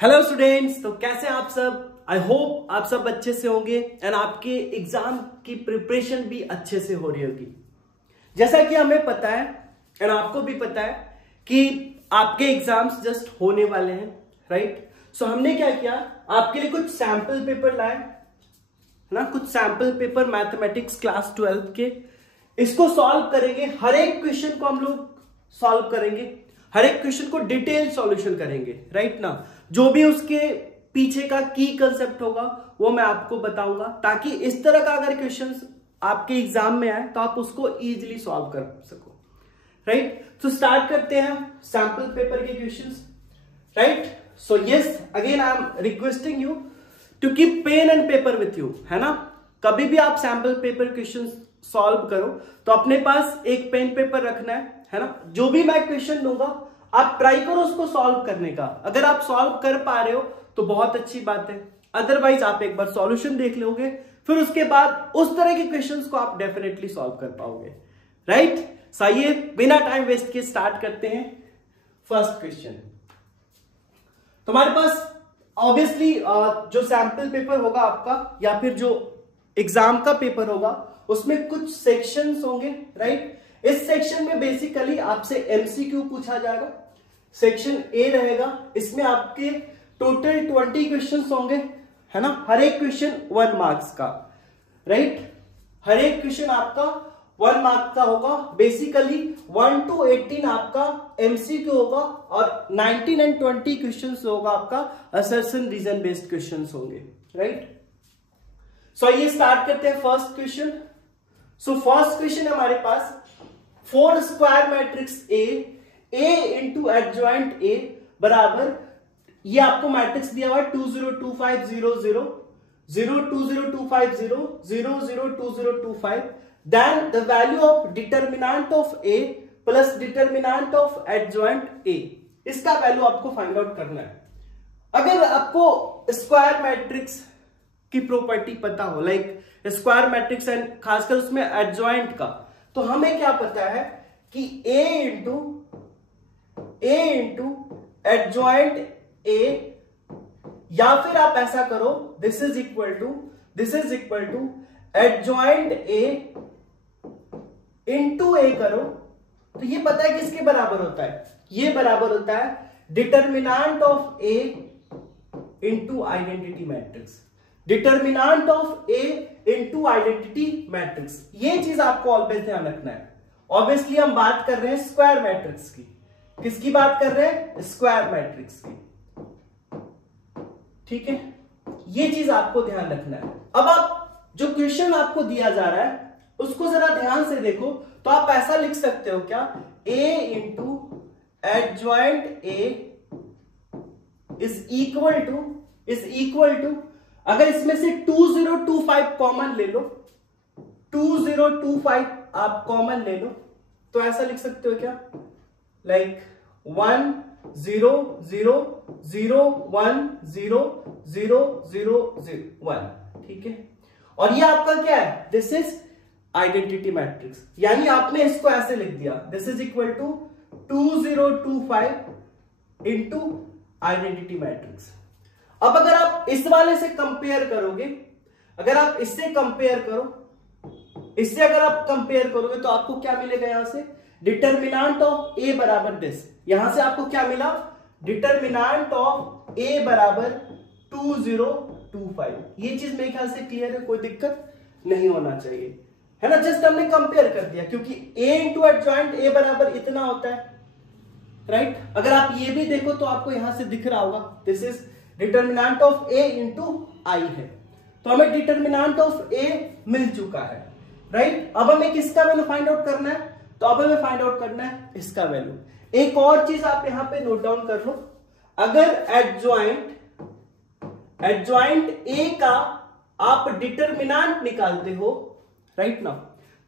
Hello students, तो कैसे हैं आप सब। आई होप आप सब अच्छे से होंगे एंड आपके एग्जाम की प्रिपरेशन भी अच्छे से हो रही होगी। जैसा कि हमें पता है एंड आपको भी पता है कि आपके एग्जाम्स जस्ट होने वाले हैं, राइट। सो हमने क्या किया, आपके लिए कुछ सैंपल पेपर लाए ना, कुछ सैंपल पेपर मैथमेटिक्स क्लास 12 के। इसको सॉल्व करेंगे, हर एक क्वेश्चन को हम लोग सॉल्व करेंगे, हर एक क्वेश्चन को डिटेल सॉल्यूशन करेंगे, राइट ना। जो भी उसके पीछे का की कंसेप्ट होगा वो मैं आपको बताऊंगा, ताकि इस तरह का अगर क्वेश्चंस आपके एग्जाम में आए तो आप उसको इजीली सॉल्व कर सको, राइट। तो स्टार्ट करते हैं सैंपल पेपर के questions, right. So yes, again I am requesting you to keep pen and paper with you, है ना। कभी भी आप सैंपल पेपर क्वेश्चंस सॉल्व करो तो अपने पास एक पेन पेपर रखना है ना। जो भी मैं क्वेश्चन दूंगा आप ट्राई करो उसको सॉल्व करने का। अगर आप सॉल्व कर पा रहे हो तो बहुत अच्छी बात है, अदरवाइज आप एक बार सॉल्यूशन देख लोगे, फिर उसके बाद उस तरह के क्वेश्चंस को आप डेफिनेटली सॉल्व कर पाओगे, राइट। आइए बिना टाइम वेस्ट के स्टार्ट करते हैं फर्स्ट क्वेश्चन। तुम्हारे पास ऑब्वियसली जो सैंपल पेपर होगा आपका या फिर जो एग्जाम का पेपर होगा उसमें कुछ सेक्शंस होंगे, राइट। इस सेक्शन में बेसिकली आपसे एमसीक्यू पूछा जाएगा। सेक्शन ए रहेगा, इसमें आपके टोटल 20 क्वेश्चंस होंगे, है ना। हर एक क्वेश्चन 1 मार्क्स का, राइट। हर एक क्वेश्चन आपका 1 मार्क्स का होगा। बेसिकली 1 to 18 आपका एमसीक्यू होगा और 19 and 20 क्वेश्चंस होगा आपका असर्शन रीजन बेस्ड क्वेश्चंस होंगे, राइट। सो ये स्टार्ट करते हैं first question. So first question हमारे पास 4 square matrix A into adjoint ए बराबर, ये आपको मैट्रिक्स दिया हुआ है 202500 0202500 002025, then the value of determinant of A plus determinant of adjoint A, इसका वैल्यू आपको फाइंड आउट करना है। अगर आपको स्क्वायर मैट्रिक्स की प्रॉपर्टी पता हो, लाइक स्क्वायर मैट्रिक्स एंड खासकर उसमें एडजॉइंट का, तो हमें क्या पता है कि ए इंटू एडजॉइंट ए, या फिर आप ऐसा करो this is equal to adjoint A into A करो, तो ये पता है किसके बराबर होता है, ये बराबर होता है determinant of A into identity matrix. Determinant of A into identity matrix, ये चीज आपको ऑलवेज ध्यान रखना है। ऑब्वियसली हम बात कर रहे हैं स्क्वायर मैट्रिक्स की। किसकी बात कर रहे हैं? स्क्वायर मैट्रिक्स की, ठीक है। ये चीज आपको ध्यान रखना है। अब आप जो क्वेश्चन आपको दिया जा रहा है उसको जरा ध्यान से देखो, तो आप ऐसा लिख सकते हो क्या, A into adjoint A is equal to, अगर इसमें से 2025 कॉमन ले लो, 2025 आप कॉमन ले लो, तो ऐसा लिख सकते हो क्या, लाइक 1 0 0 0 1 0 0 0 0 1, ठीक है। और ये आपका क्या है, दिस इज आइडेंटिटी मैट्रिक्स, यानी आपने इसको ऐसे लिख दिया, this is equal to 2025 into identity matrix. अब अगर आप इस वाले से कंपेयर करोगे, अगर आप इससे कंपेयर करोगे तो आपको क्या मिलेगा, यहां से डिटर्मिनेंट ऑफ ए बराबर दिस, यहां से आपको क्या मिला, डिटर्मिनेंट ऑफ ए बराबर 2025। ये चीज मेरे ख्याल से क्लियर है, कोई दिक्कत नहीं होना चाहिए, है ना। जस्ट हमने कंपेयर कर दिया, क्योंकि ए इंटू एडजॉइंट ए बराबर इतना होता है, राइट। अगर आप ये भी देखो तो आपको यहां से दिख रहा होगा, this is determinant of A into I है, तो हमें डिटर्मिनेंट ऑफ ए मिल चुका है, राइट। अब हमें किसका वैल्यू फाइंड आउट करना है, तो अब हमें फाइंड आउट करना है इसका वैल्यू। एक और चीज आप यहां पे नोट डाउन कर लो, अगर एडजॉइंट ए का आप डिटर्मिनेंट निकालते हो, राइट ना,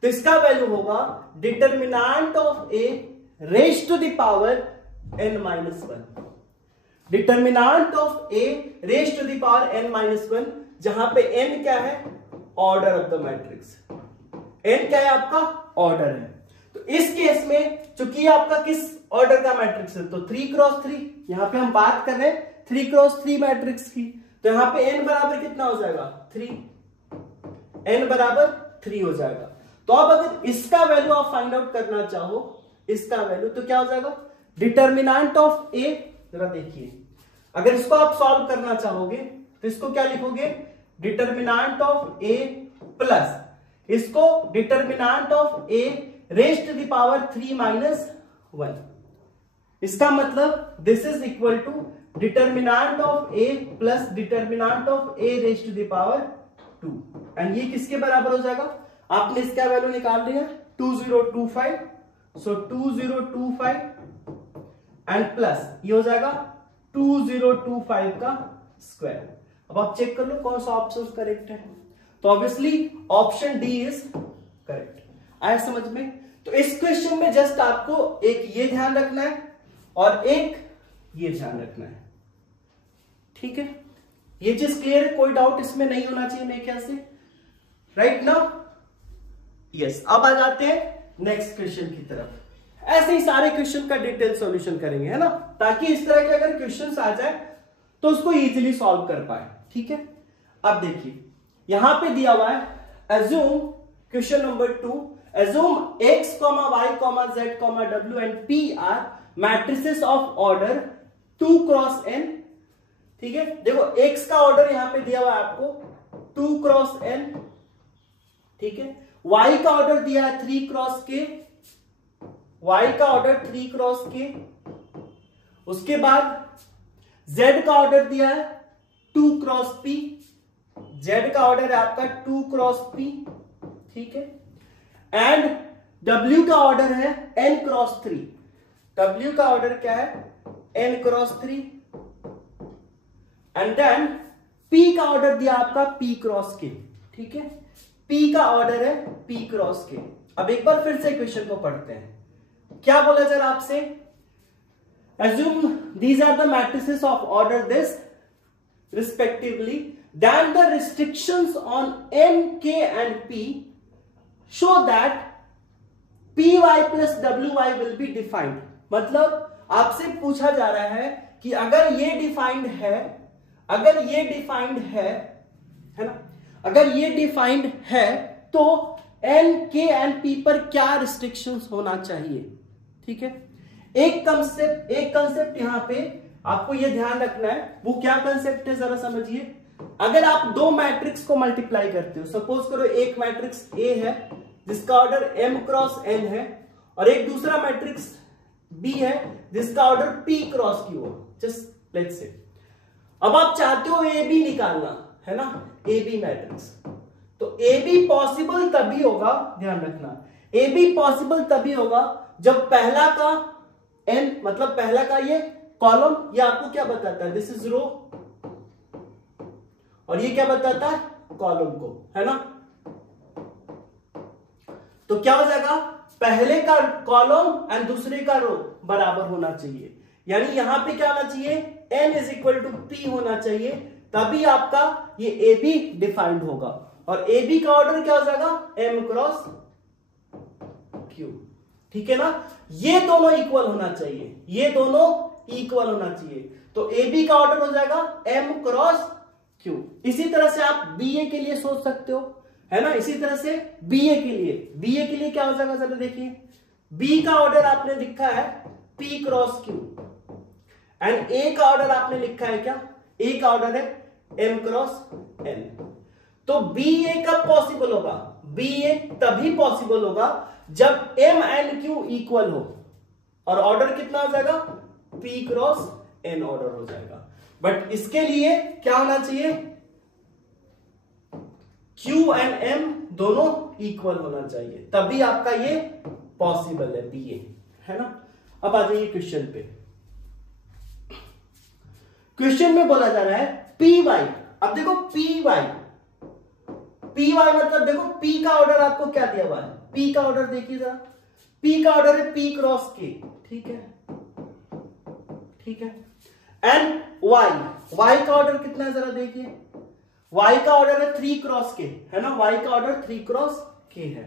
तो इसका वैल्यू होगा determinant of A raised to the power n-1, determinant of A raised to the power n-1, जहां पे n क्या है, order of the matrix, n क्या है आपका, ऑर्डर है। तो इस केस में चूंकि आपका किस ऑर्डर का मैट्रिक्स है, तो 3 क्रॉस 3, यहां पे हम बात कर रहे हैं 3 क्रॉस 3 मैट्रिक्स की, तो यहां पे n बराबर कितना हो जाएगा 3, n बराबर 3 हो जाएगा। तो अब अगर इसका वैल्यू आप फाइंड आउट करना चाहो, इसका वैल्यू, तो क्या हो जाएगा डिटर्मिनेंट ऑफ a, जरा देखिए अगर इसको आप सॉल्व करना चाहोगे तो इसको क्या लिखोगे डिटर्मिनेंट ऑफ a प्लस इसको determinant of a raised to the power 3 minus 1। इसका मतलब this is equal to determinant of a plus determinant of a raised to the power 2, and ये किसके बराबर हो जाएगा, आपने इसका वैल्यू निकाल लिया 2025, सो 2025 एंड प्लस ये हो जाएगा 2025 का स्क्वायर। अब आप चेक कर लो कौन सा ऑप्शन करेक्ट है, तो obviously option D is correct. आया समझ में? तो इस क्वेश्चन में जस्ट आपको एक ये ध्यान रखना है और एक ये ध्यान रखना है, ठीक है? ये चीज क्लियर है, कोई डाउट इसमें नहीं होना चाहिए मेरे ख्याल से, राइट नाउ? यस। अब आ जाते हैं नेक्स्ट क्वेश्चन की तरफ। ऐसे ही सारे क्वेश्चन का डिटेल सॉल्यूशन करेंगे, है ना, ताकि इस तरह के अगर क्वेश्चंस आ जाए तो उसको इजीली सॉल्व कर पाए, ठीक है? अब देखिए यहां पे दिया हुआ है assume question number 2, assume x, y, z, w and p are matrices of order 2 cross n, ठीक है? देखो x का ऑर्डर यहां पे दिया हुआ है आपको 2 क्रॉस n, ठीक है? y का ऑर्डर दिया है 3 क्रॉस k, y का ऑर्डर 3 क्रॉस k, उसके बाद z का ऑर्डर दिया है 2 क्रॉस p, z का ऑर्डर है आपका 2 क्रॉस p, ठीक है? एंड w का ऑर्डर है n क्रॉस 3, w का ऑर्डर क्या है n cross 3, and then p का ऑर्डर दिया आपका p क्रॉस k, ठीक है? p का ऑर्डर है p क्रॉस k। अब एक बार फिर से क्वेश्चन को पढ़ते हैं, क्या बोला जरा आपसे, assume these are the matrices of order this respectively, then the restrictions on n, k and p show that py plus wy will be defined। मतलब आपसे पूछा जा रहा है कि अगर ये डिफाइंड है, अगर ये डिफाइंड है ना, अगर ये डिफाइंड है तो n, k एंड p पर क्या रिस्ट्रिक्शंस होना चाहिए, ठीक है? एक कंसेप्ट यहां पे आपको ये ध्यान रखना है, वो क्या कंसेप्ट है जरा समझिए। अगर आप दो मैट्रिक्स को मल्टीप्लाई करते हो, सपोज करो एक मैट्रिक्स A है जिसका ऑर्डर m क्रॉस n है, और एक दूसरा मैट्रिक्स B है जिसका ऑर्डर p क्रॉस q हो, जस्ट लेट्स से। अब आप चाहते हो AB निकालना, है ना, AB मैट्रिक्स, तो AB पॉसिबल तभी होगा, ध्यान रखना, AB पॉसिबल तभी होगा जब पहला का n, मतलब पहला का ये कॉलम, ये आपको क्या बताता है, दिस इज रो, और ये क्या बताता है कॉलम को, है ना? तो क्या हो जाएगा, पहले का कॉलम एंड दूसरे का रो बराबर होना चाहिए, यानी यहां पे क्या होना चाहिए, n is equal to p होना चाहिए, तभी आपका ये AB डिफाइंड होगा, और AB का ऑर्डर क्या हो जाएगा m क्रॉस q, ठीक है ना? ये दोनों इक्वल होना चाहिए, ये दोनों इक्वल होना चाहिए, तो AB का ऑर्डर हो जाएगा m क्रॉस q। इसी तरह से आप BA के लिए सोच सकते हो, है ना? इसी तरह से BA के लिए क्या हो जाएगा, जरा देखिए, B का ऑर्डर आपने लिखा है P cross q, and A का ऑर्डर आपने लिखा है क्या, A का ऑर्डर है m क्रॉस n। तो BA कब पॉसिबल होगा, BA तभी पॉसिबल होगा जब m एंड q इक्वल हो, और ऑर्डर कितना हो जाएगा, p क्रॉस n ऑर्डर हो जाएगा। बट इसके लिए क्या होना चाहिए, q एंड m दोनों इक्वल होना चाहिए, तभी आपका ये पॉसिबल है BA, है ना? अब आ जाइए क्वेश्चन पे। क्वेश्चन में बोला जा रहा है py। अब देखो py मतलब देखो p का ऑर्डर आपको क्या दिया हुआ है, p का ऑर्डर देखिए जरा, p का ऑर्डर है p क्रॉस k, ठीक है, ठीक है? एंड y का ऑर्डर कितना है जरा देखिए, y का ऑर्डर है 3 क्रॉस k, है ना, y का ऑर्डर 3 क्रॉस k है।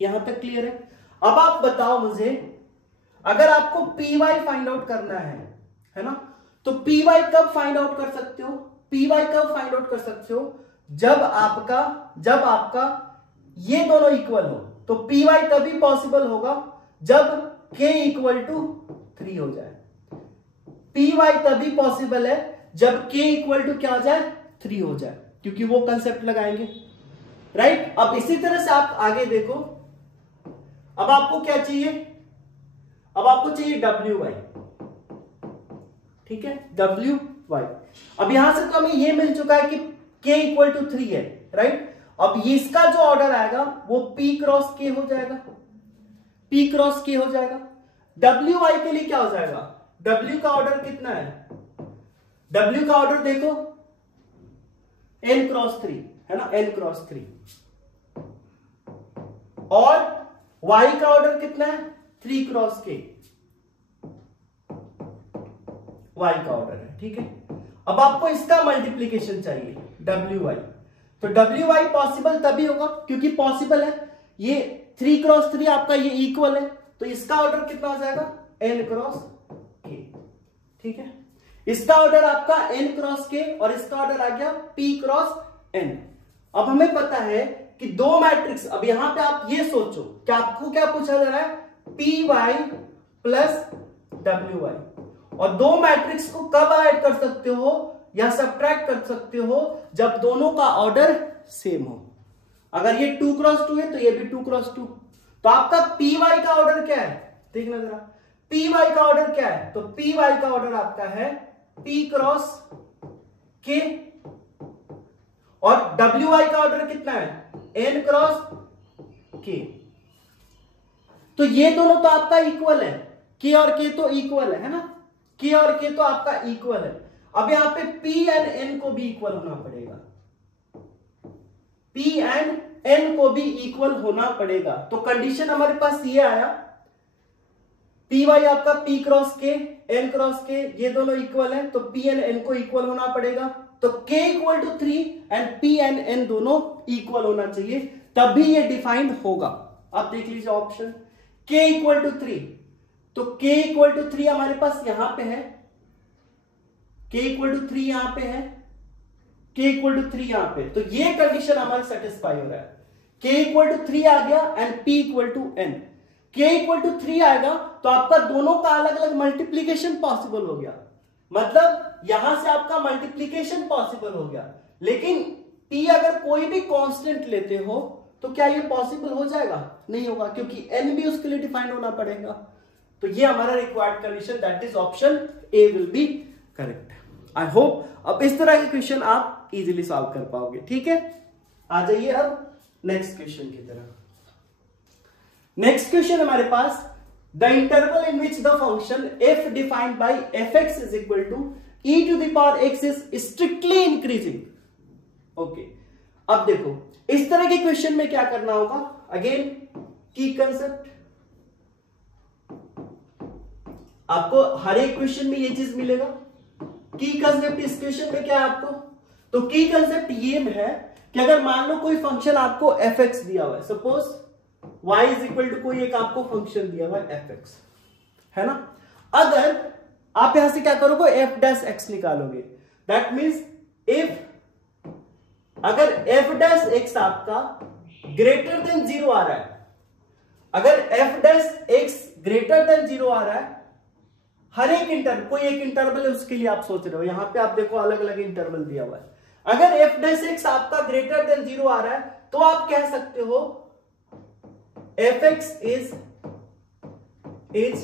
यहां तक क्लियर है? अब आप बताओ मुझे, अगर आपको पी वाई फाइंड आउट करना है ना, तो पी वाई कब फाइंड आउट कर सकते हो? पी वाई कब फाइंड आउट कर सकते हो? जब आपका ये दोनों इक्वल हो। तो पी वाई तभी पॉसिबल होगा जब k इक्वल टू 3 हो जाए। पी वाई तभी पॉसिबल है जब k इक्वल टू क्या हो जाए? 3 हो जाए, क्योंकि वो कंसेप्ट लगाएंगे, राइट। अब इसी तरह से आप आगे देखो, अब आपको क्या चाहिए? अब आपको चाहिए डब्ल्यू वाई, ठीक है, डब्ल्यू वाई। अब यहां से तो हमें ये मिल चुका है कि k इक्वल टू 3 है, राइट। अब ये इसका जो ऑर्डर आएगा वो p क्रॉस k हो जाएगा, p क्रॉस k हो जाएगा। डब्ल्यू वाई के लिए क्या हो जाएगा? w का ऑर्डर कितना है? w का ऑर्डर देखो n क्रॉस 3 है ना, n क्रॉस 3। और y का ऑर्डर कितना है? 3 क्रॉस k, y का ऑर्डर है, ठीक है। अब आपको इसका मल्टीप्लीकेशन चाहिए डब्ल्यू वाई। तो डब्ल्यू वाई पॉसिबल तभी होगा क्योंकि पॉसिबल है, ये 3 क्रॉस 3 आपका ये इक्वल है, तो इसका ऑर्डर कितना हो जाएगा? n क्रॉस k, ठीक है। इसका ऑर्डर आपका n क्रॉस k और इसका ऑर्डर आ गया p क्रॉस n। अब हमें पता है कि दो मैट्रिक्स, अब यहां पे आप ये सोचो कि आपको क्या पूछा जा रहा है? P Y plus W Y. और दो मैट्रिक्स को कब ऐड कर सकते हो या सब्ट्रैक्ट कर सकते हो? जब दोनों का ऑर्डर सेम हो। अगर ये 2 क्रॉस 2 है तो ये भी 2 क्रॉस 2। तो आपका पी वाई का ऑर्डर क्या है? देखना जरा, पी वाई का ऑर्डर क्या है? तो पी वाई का ऑर्डर आपका है p क्रॉस k, और डब्ल्यू वाई का ऑर्डर कितना है? n cross k। तो ये दोनों तो आपका इक्वल है, k और k तो इक्वल है ना, k और k तो आपका इक्वल है। अब यहां पे p एंड n को भी इक्वल होना पड़ेगा, p एंड n को भी इक्वल होना पड़ेगा। तो कंडीशन हमारे पास ये आया, पी वाई आपका p cross k, n cross k, ये दोनों इक्वल है, तो p एंड n को इक्वल होना पड़ेगा। तो k equal to 3 and p and n दोनों इक्वल होना चाहिए, तभी ये डिफाइंड होगा। आप देख लीजिए ऑप्शन k इक्वल टू 3, तो k इक्वल टू 3 हमारे पास यहां पे है, k इक्वल टू 3 यहां पे है, k इक्वल टू 3 यहां पे, तो ये कंडीशन हमारे सेटिस्फाई हो रहा है। k इक्वल टू 3 आ गया and p equal to n। k equal to 3 आएगा तो आपका दोनों का अलग अलग मल्टीप्लीकेशन पॉसिबल हो गया, मतलब यहां से आपका मल्टीप्लीकेशन पॉसिबल हो गया। लेकिन p अगर कोई भी कांस्टेंट लेते हो तो क्या ये पॉसिबल हो जाएगा? नहीं होगा, क्योंकि n भी उसके लिए डिफाइंड होना पड़ेगा। तो ये हमारा required condition, that is option A will be correct. I hope अब इस तरह के क्वेश्चन आप इजीली सॉल्व कर पाओगे, ठीक है। आ जाइए अब नेक्स्ट क्वेश्चन की तरफ। नेक्स्ट क्वेश्चन हमारे पास, the interval in which the function f defined by fx is equal to e to the power x is strictly increasing. Okay, अब देखो इस तरह के क्वेश्चन में क्या करना होगा? अगेन की कंसेप्ट, आपको हर एक क्वेश्चन में ये चीज मिलेगा। की कंसेप्ट इस क्वेश्चन में क्या है आपको? तो की कंसेप्ट ये है कि अगर मान लो कोई फंक्शन आपको fx दिया हुआ है, suppose y is equal to कोई एक आपको फंक्शन दिया हुआ है fx, है ना। अगर आप यहां से क्या करोगे? f डैश x निकालोगे, दैट मीन्स इफ अगर f डैश x आपका ग्रेटर देन 0 आ रहा है, अगर f dash x greater than 0 आ रहा है, हर एक इंटरवल, कोई एक इंटरवल है उसके लिए आप सोच रहे हो, यहां पे आप देखो अलग अलग इंटरवल दिया हुआ है। अगर f डैश x आपका ग्रेटर देन 0 आ रहा है तो आप कह सकते हो fx इज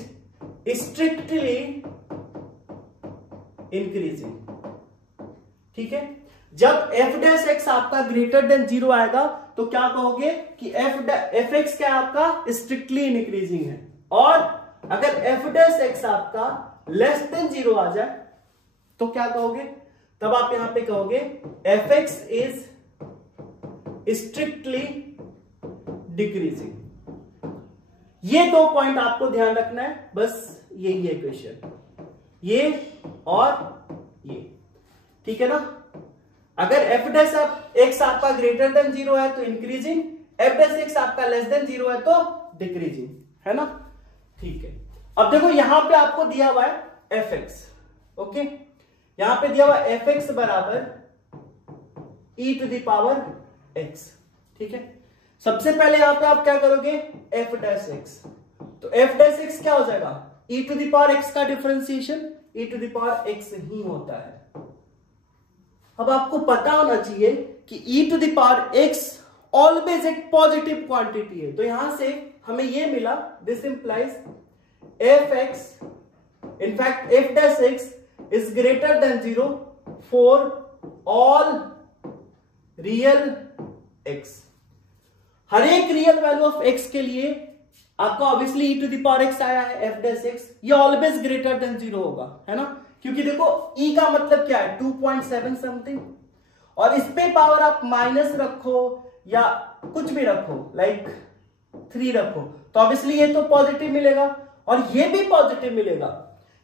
स्ट्रिक्टली इंक्रीजिंग, ठीक है। जब f डैश x आपका ग्रेटर देन 0 आएगा तो क्या कहोगे कि fx क्या आपका स्ट्रिक्टली इंक्रीजिंग है, और अगर f डैश x आपका लेस देन 0 आ जाए तो क्या कहोगे? तब आप यहां पे कहोगे fx इज स्ट्रिक्टली डिक्रीजिंग। ये दो पॉइंट आपको ध्यान रखना है, बस यही है क्वेश्चन, ये और ये, ठीक है ना। अगर f डैश x आपका ग्रेटर देन 0 है तो इंक्रीजिंग, f डैश x आपका लेस देन 0 है तो डिक्रीजिंग, है ना। ठीक है, अब देखो यहां पे आपको दिया हुआ है एफ एक्स, ओके, यहां पे दिया हुआ है एफ एक्स बराबर E to the power X, ठीक है। सबसे पहले यहां पे आप क्या करोगे, एफ डैश एक्स, तो एफ डैश एक्स क्या हो जाएगा, E to the power X का differentiation E to the power X ही होता है। अब आपको पता होना चाहिए कि E to the power X always एक पॉजिटिव क्वांटिटी है, तो यहां से हमें ये मिला, this implies F X, in fact F dash X is greater than 0 for all real X. हर एक रियल वैल्यू ऑफ एक्स के लिए आपको obviously E to the power X आया है एफ डैश एक्स, ये ऑलवेज ग्रेटर देन 0 होगा, है ना, क्योंकि देखो ई का मतलब क्या है 2.7 समथिंग, और इस पे पावर आप माइनस रखो या कुछ भी रखो, लाइक 3 रखो, तो ऑब्वियसली ये तो पॉजिटिव मिलेगा और ये भी पॉजिटिव मिलेगा,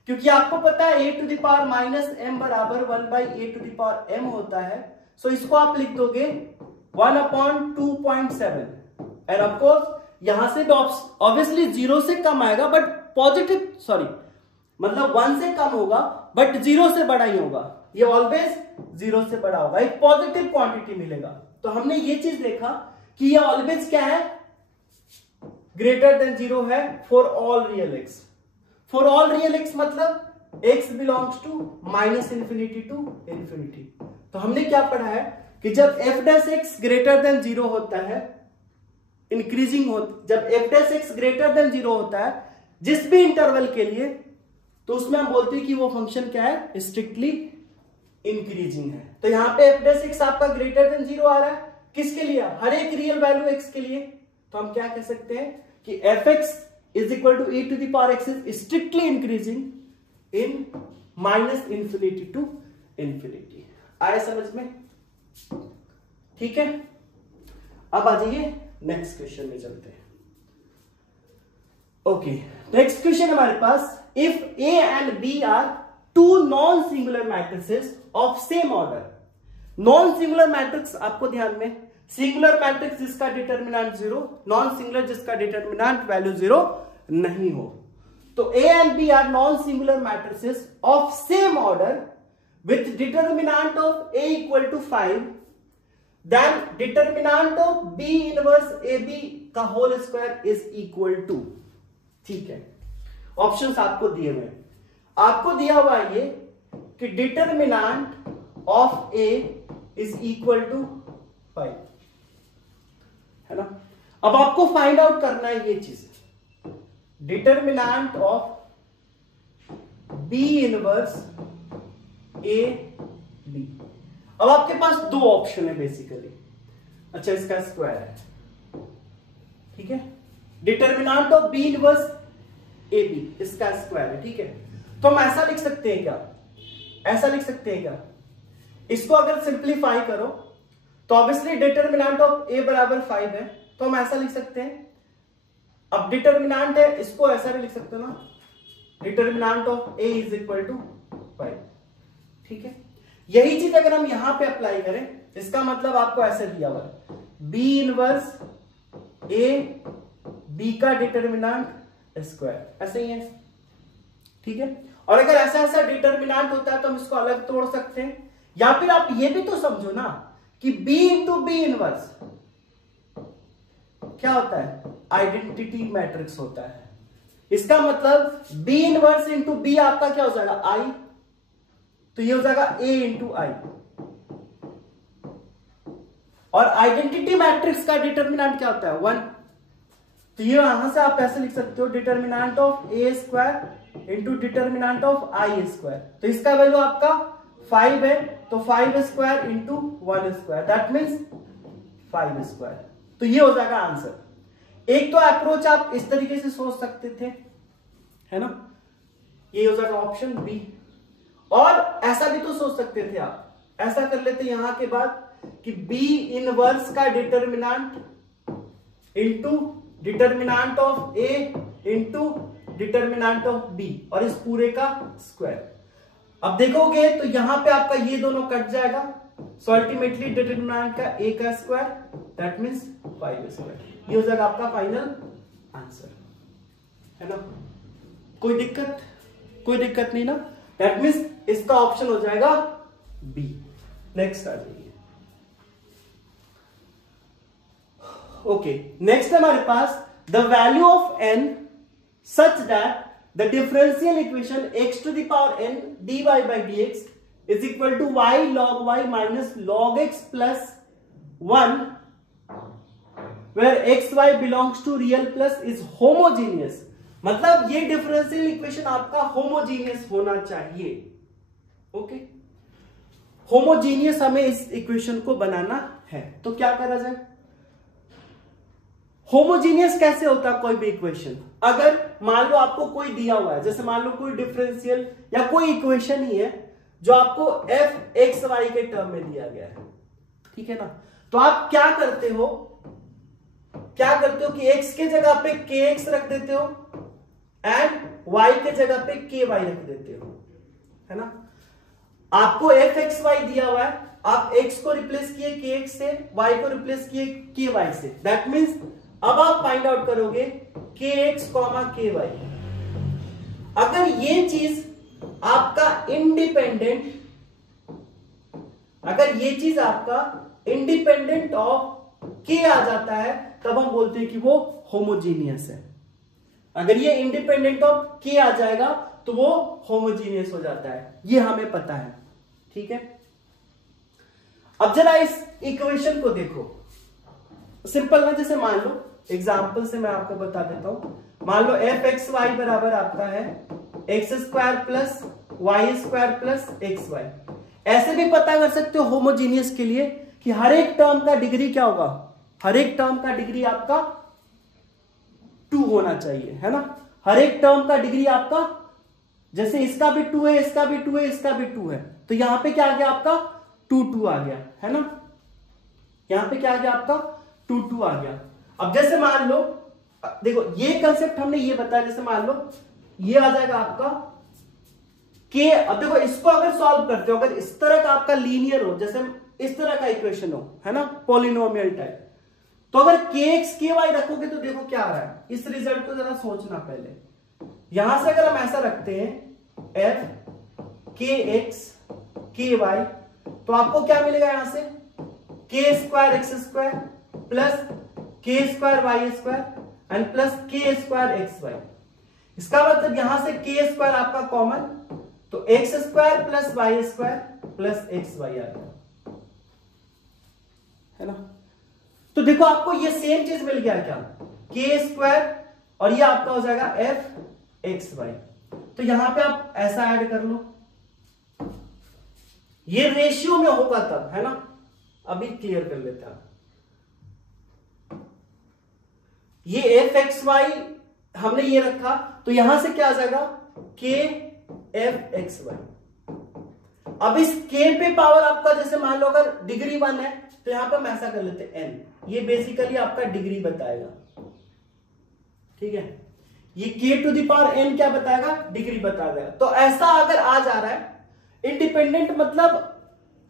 क्योंकि आपको पता है A to the power minus M बराबर 1/a to the power m होता है। सो इसको आप लिख दोगे 1/2.7, एंड ऑफ कोर्स यहां से भी ऑब्वियसली 0 से कम आएगा, बट पॉजिटिव, सॉरी मतलब 1 से कम होगा बट 0 से बड़ा ही होगा, ये ऑलवेज 0 से बड़ा होगा, एक पॉजिटिव क्वांटिटी मिलेगा। तो हमने ये चीज देखा कि ये ऑलवेज क्या है, ग्रेटर देन 0 है for all real x. For all real x मतलब x बिलोंग्स टू -∞ टू ∞। तो हमने क्या पढ़ा है कि जब f dash x greater than 0 होता है, इंक्रीजिंग जब f dash x greater than 0 होता है जिस भी इंटरवल के लिए, तो उसमें हम बोलते हैं कि वो फंक्शन क्या है, स्ट्रिक्टली इंक्रीजिंग है। तो यहां पे f डैश x आपका ग्रेटर देन 0 आ रहा है, किसके लिए, हर एक रियल वैल्यू x के लिए, तो हम क्या कह सकते हैं कि f x is equal to e to the power x is strictly increasing in -∞ to ∞। आया समझ में, ठीक है। अब आ जाइए नेक्स्ट क्वेश्चन में चलते हैं। ओके, नेक्स्ट क्वेश्चन हमारे पास, if a and b are two non singular matrices of same order. Non singular matrix आपको ध्यान में, सिंगुलर मैट्रिक्स जिसका डिटर्मिनेंट 0, नॉन सिंगुलर जिसका डिटर्मिनेंट वैल्यू 0 नहीं हो। तो A and B are non singular matrices of same order with determinant of A equal to 5, then determinant of B inverse AB का whole square is equal to, ठीक है। Options आपको दिए हुए, आपको दिया हुआ ये कि determinant of A is equal to 5, है ना। अब आपको फाइंड आउट करना है ये चीज, determinant of B inverse A B। अब आपके पास दो ऑप्शन है बेसिकली, अच्छा इसका स्क्वायर है, ठीक है, determinant of B inverse A B इसका स्क्वायर है, ठीक है। तो हम ऐसा लिख सकते हैं क्या, ऐसा लिख सकते हैं क्या, इसको अगर सिंप्लीफाई करो तो ऑब्वियसली डिटर्मिनेंट ऑफ A बराबर 5 है, तो हम ऐसा लिख सकते हैं, अब डिटर्मिनेंट है इसको ऐसा भी लिख सकते हो ना, determinant of A is equal to 5, ठीक है। यही चीज अगर हम यहां पे अप्लाई करें, इसका मतलब आपको ऐसे दिया हुआ है B इनवर्स A B का डिटर्मिनेंट स्क्वायर, ऐसे ही है, ठीक है। और अगर ऐसा ऐसा डिटर्मिनेंट होता है तो हम इसको अलग तोड़ सकते हैं, या फिर आप ये भी तो समझो ना कि B इंटू B इनवर्स क्या होता है, आइडेंटिटी मैट्रिक्स होता है। इसका मतलब B इनवर्स इंटू B आपका क्या हो जाएगा, I, तो ये हो जाएगा A इंटू I। और आइडेंटिटी मैट्रिक्स का डिटर्मिनेंट क्या होता है, 1, तो ये यहां से आप ऐसे लिख सकते हो, determinant of A square into determinant of I square. तो इसका वैल्यू आपका 5 है, तो 5 square into 1 square, that means 5 square. तो ये हो जाएगा आंसर। एक तो अप्रोच आप इस तरीके से सोच सकते थे, है ना, ये हो जाएगा ऑप्शन बी। और ऐसा भी तो सोच सकते थे आप, ऐसा कर लेते यहां के बाद कि B इनवर्स का determinant into determinant of A into determinant of B और इस पूरे का स्क्वायर। अब देखोगे तो यहां पे आपका ये दोनों कट जाएगा, सो अल्टीमेटली डिटर्मिनेंट का A का स्क्वायर, दैट मींस 5 स्क्वायर। ये हो जाएगा आपका फाइनल आंसर, है ना, कोई दिक्कत नहीं ना। दैट मीन्स इसका ऑप्शन हो जाएगा बी। नेक्स्ट आ जाइए। ओके, नेक्स्ट हमारे पास the value of n such that the differential equation x to the power n dy by dx is equal to y log y minus log x plus 1 where x y belongs to real plus is homogeneous। मतलब ये differential equation आपका homogeneous होना चाहिए। Okay, homogeneous हमें इस equation को बनाना है। तो क्या करा जाए? होमोजीनियस कैसे होता है कोई भी इक्वेशन? अगर मान लो आपको कोई दिया हुआ है, जैसे मान लो कोई डिफरेंशियल या कोई इक्वेशन ही है जो आपको f x y के टर्म में दिया गया है, ठीक है ना। तो आप क्या करते हो कि x के जगह पे kx रख देते हो एंड y के जगह पे ky रख देते हो, है ना। आपको f x y दिया हुआ है, आप x को रिप्लेस किए kx से, y को रिप्लेस किए ky से। दैट मीन्स अब आप फाइंड आउट करोगे kx, ky। अगर ये चीज आपका इंडिपेंडेंट ऑफ k आ जाता है, तब हम बोलते हैं कि वो होमोजीनियस है। अगर ये इंडिपेंडेंट ऑफ k आ जाएगा तो वो होमोजीनियस हो जाता है, ये हमें पता है, ठीक है। अब जरा इस इक्वेशन को देखो, सिंपल ना। जैसे मान लो एग्जाम्पल से मैं आपको बता देता हूं। मान लो एफ एक्स वाई बराबर आपका है X square plus Y square plus X Y. ऐसे भी पता कर सकते हो होमोजीनियस के लिए कि हर एक टर्म का डिग्री क्या होगा? हर एक टर्म का डिग्री आपका 2 होना चाहिए, है ना। हर एक टर्म का डिग्री आपका, जैसे इसका भी 2 है, इसका भी 2 है, इसका भी 2 है, तो यहां पे क्या आ गया आपका 2 2 आ गया, है ना। यहां पे क्या आ गया आपका 2 2 आ गया। अब जैसे मान लो, देखो ये कंसेप्ट हमने ये बताया, जैसे मान लो ये आ जाएगा आपका के। अब देखो इसको अगर सॉल्व करते हो, अगर इस तरह का आपका लीनियर हो, जैसे इस तरह का इक्वेशन हो, है ना, पॉलिनोमियल टाइप, तो अगर के एक्स के वाई रखोगे तो देखो क्या आ रहा है। इस रिजल्ट को जरा सोचना पहले। यहां से अगर हम ऐसा रखते हैं एफ के एक्स के वाई, तो आपको क्या मिलेगा? यहां से K square X square plus K square Y square and plus K square X Y. इसका मतलब यहां से के स्क्वायर आपका कॉमन, तो X square plus Y square plus X Y आ गया, है ना। तो देखो आपको ये सेम चीज मिल गया क्या? के स्क्वायर और ये आपका हो जाएगा एफ एक्स वाई। तो यहां पे आप ऐसा ऐड कर लो, ये रेशियो में होगा तब, है ना। अभी क्लियर कर लेते हैं। ये एफ एक्स वाई हमने ये रखा, तो यहां से क्या आ जाएगा के एफ एक्स वाई। अब इस के पे पावर आपका, जैसे मान लो अगर डिग्री 1 है तो यहां पे हम ऐसा कर लेते हैं n। ये बेसिकली आपका डिग्री बताएगा, ठीक है। ये k to the power n क्या बताएगा? डिग्री बता देगा। तो ऐसा अगर आ जा रहा है इंडिपेंडेंट, मतलब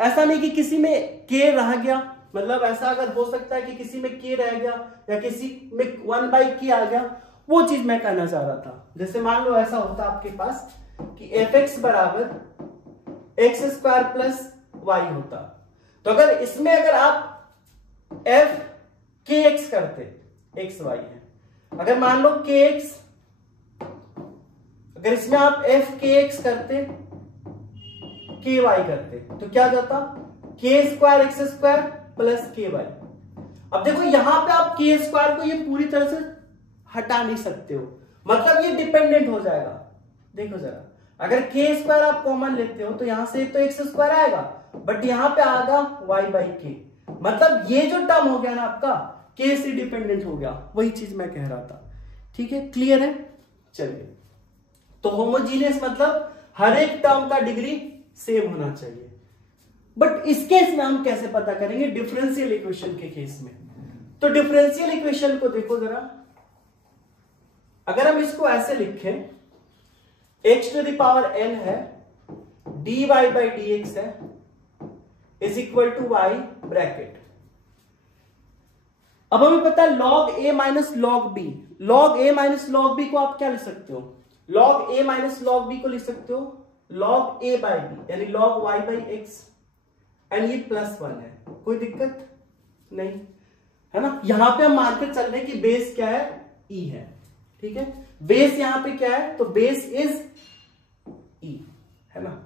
ऐसा नहीं कि किसी में k रह गया, मतलब ऐसा अगर हो सकता है कि किसी में k रह गया या किसी में 1/k आ गया, वो चीज मैं कहना चाह रहा था। जैसे मान लो ऐसा होता आपके पास कि एफ एक्स बराबर एक्स स्क्वायर प्लस वाई होता, तो अगर इसमें अगर आप एफ के एक्स करते, एक्स वाई है, अगर मान लो के एक्स, अगर इसमें आप एफ के एक्स करते के वाई करते, तो क्या जाता? के स्क्वायर एक्स स्क्वायर प्लस के वाई। अब देखो यहां पे आप के स्क्वायर को ये पूरी तरह से हटा नहीं सकते हो, मतलब ये डिपेंडेंट हो जाएगा। देखो जरा, अगर के स्क्वायर आप कॉमन लेते हो तो यहां से तो एक्स स्क्वायर आएगा, बट यहां पे आएगा वाई बाई के, मतलब ये जो टर्म हो गया ना आपका के से डिपेंडेंट हो गया। वही चीज मैं कह रहा था, ठीक है, क्लियर है। चलिए, तो होमोजीनियस मतलब हर एक टर्म का डिग्री सेम होना चाहिए। बट इस केस में हम कैसे पता करेंगे? डिफरेंशियल इक्वेशन के केस में। तो डिफरेंशियल इक्वेशन को देखो जरा, अगर हम इसको ऐसे लिखें, x to the power n है, dy बाई dx है, is equal to y bracket. अब हमें पता है log a minus log b। log a minus log b को आप क्या लिख सकते हो? Log A minus log B को लिख सकते हो लॉग ए बाई बी, यानी log Y by X, and ये +1 है, कोई दिक्कत नहीं है ना। यहां पे हम मानकर चल रहे हैं कि बेस क्या है, ई है, ठीक है। बेस यहां पे क्या है, तो बेस इज ई, है ना।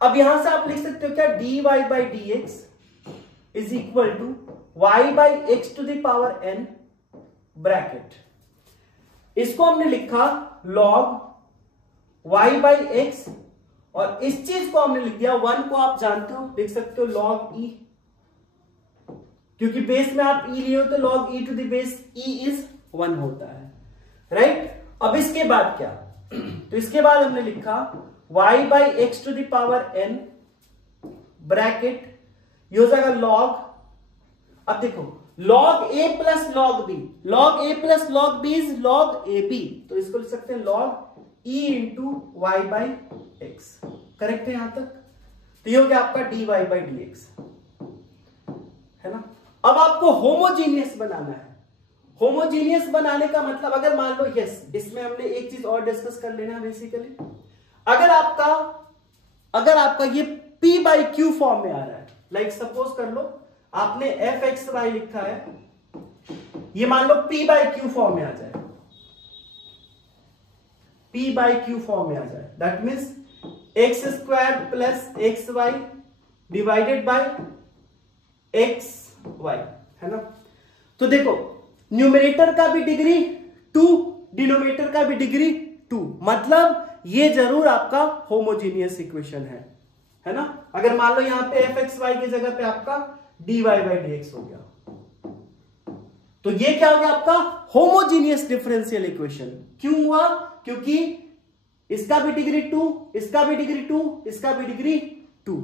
अब यहां से आप लिख सकते हो क्या, dy by D X is equal to Y by x to the power n bracket, इसको हमने लिखा log y बाई एक्स, और इस चीज को हमने लिख दिया 1 को आप जानते हो, लिख सकते हो log e, क्योंकि बेस में आप e लिए हो तो log e to the base e is 1 होता है, राइट। अब इसके बाद क्या, तो इसके बाद हमने लिखा y by x to the power n bracket, ये हो जाएगा log, अब देखो log a plus log b, log a plus log b is log ab, तो इसको लिख सकते हैं log e into Y by X, correct है यहां तक। तो ये हो गया आपका dy बाई डी एक्स, है ना। अब आपको होमोजीनियस बनाना है। होमोजीनियस बनाने का मतलब, अगर मान लो यस, इसमें हमने एक चीज और डिस्कस कर लेना है बेसिकली, अगर आपका ये p बाई क्यू फॉर्म में आ रहा है, लाइक सपोज कर लो आपने एफ एक्स वाई लिखा है, ये मान लो p बाई क्यू फॉर्म में आ जाए, p बाई क्यू फॉर्म में आ जाए, that means X square plus X Y divided by X Y, है ना। तो देखो न्यूमरेटर का भी डिग्री 2, डिनोमिनेटर का भी डिग्री 2, मतलब ये जरूर आपका होमोजीनियस इक्वेशन है ना। अगर मान लो यहां पे एफ एक्स वाई की जगह पे आपका D Y by D X हो गया, तो ये क्या हो गया आपका होमोजीनियस डिफरेंशियल इक्वेशन। क्यों हुआ, क्योंकि इसका भी डिग्री 2, इसका भी डिग्री 2, इसका भी डिग्री 2।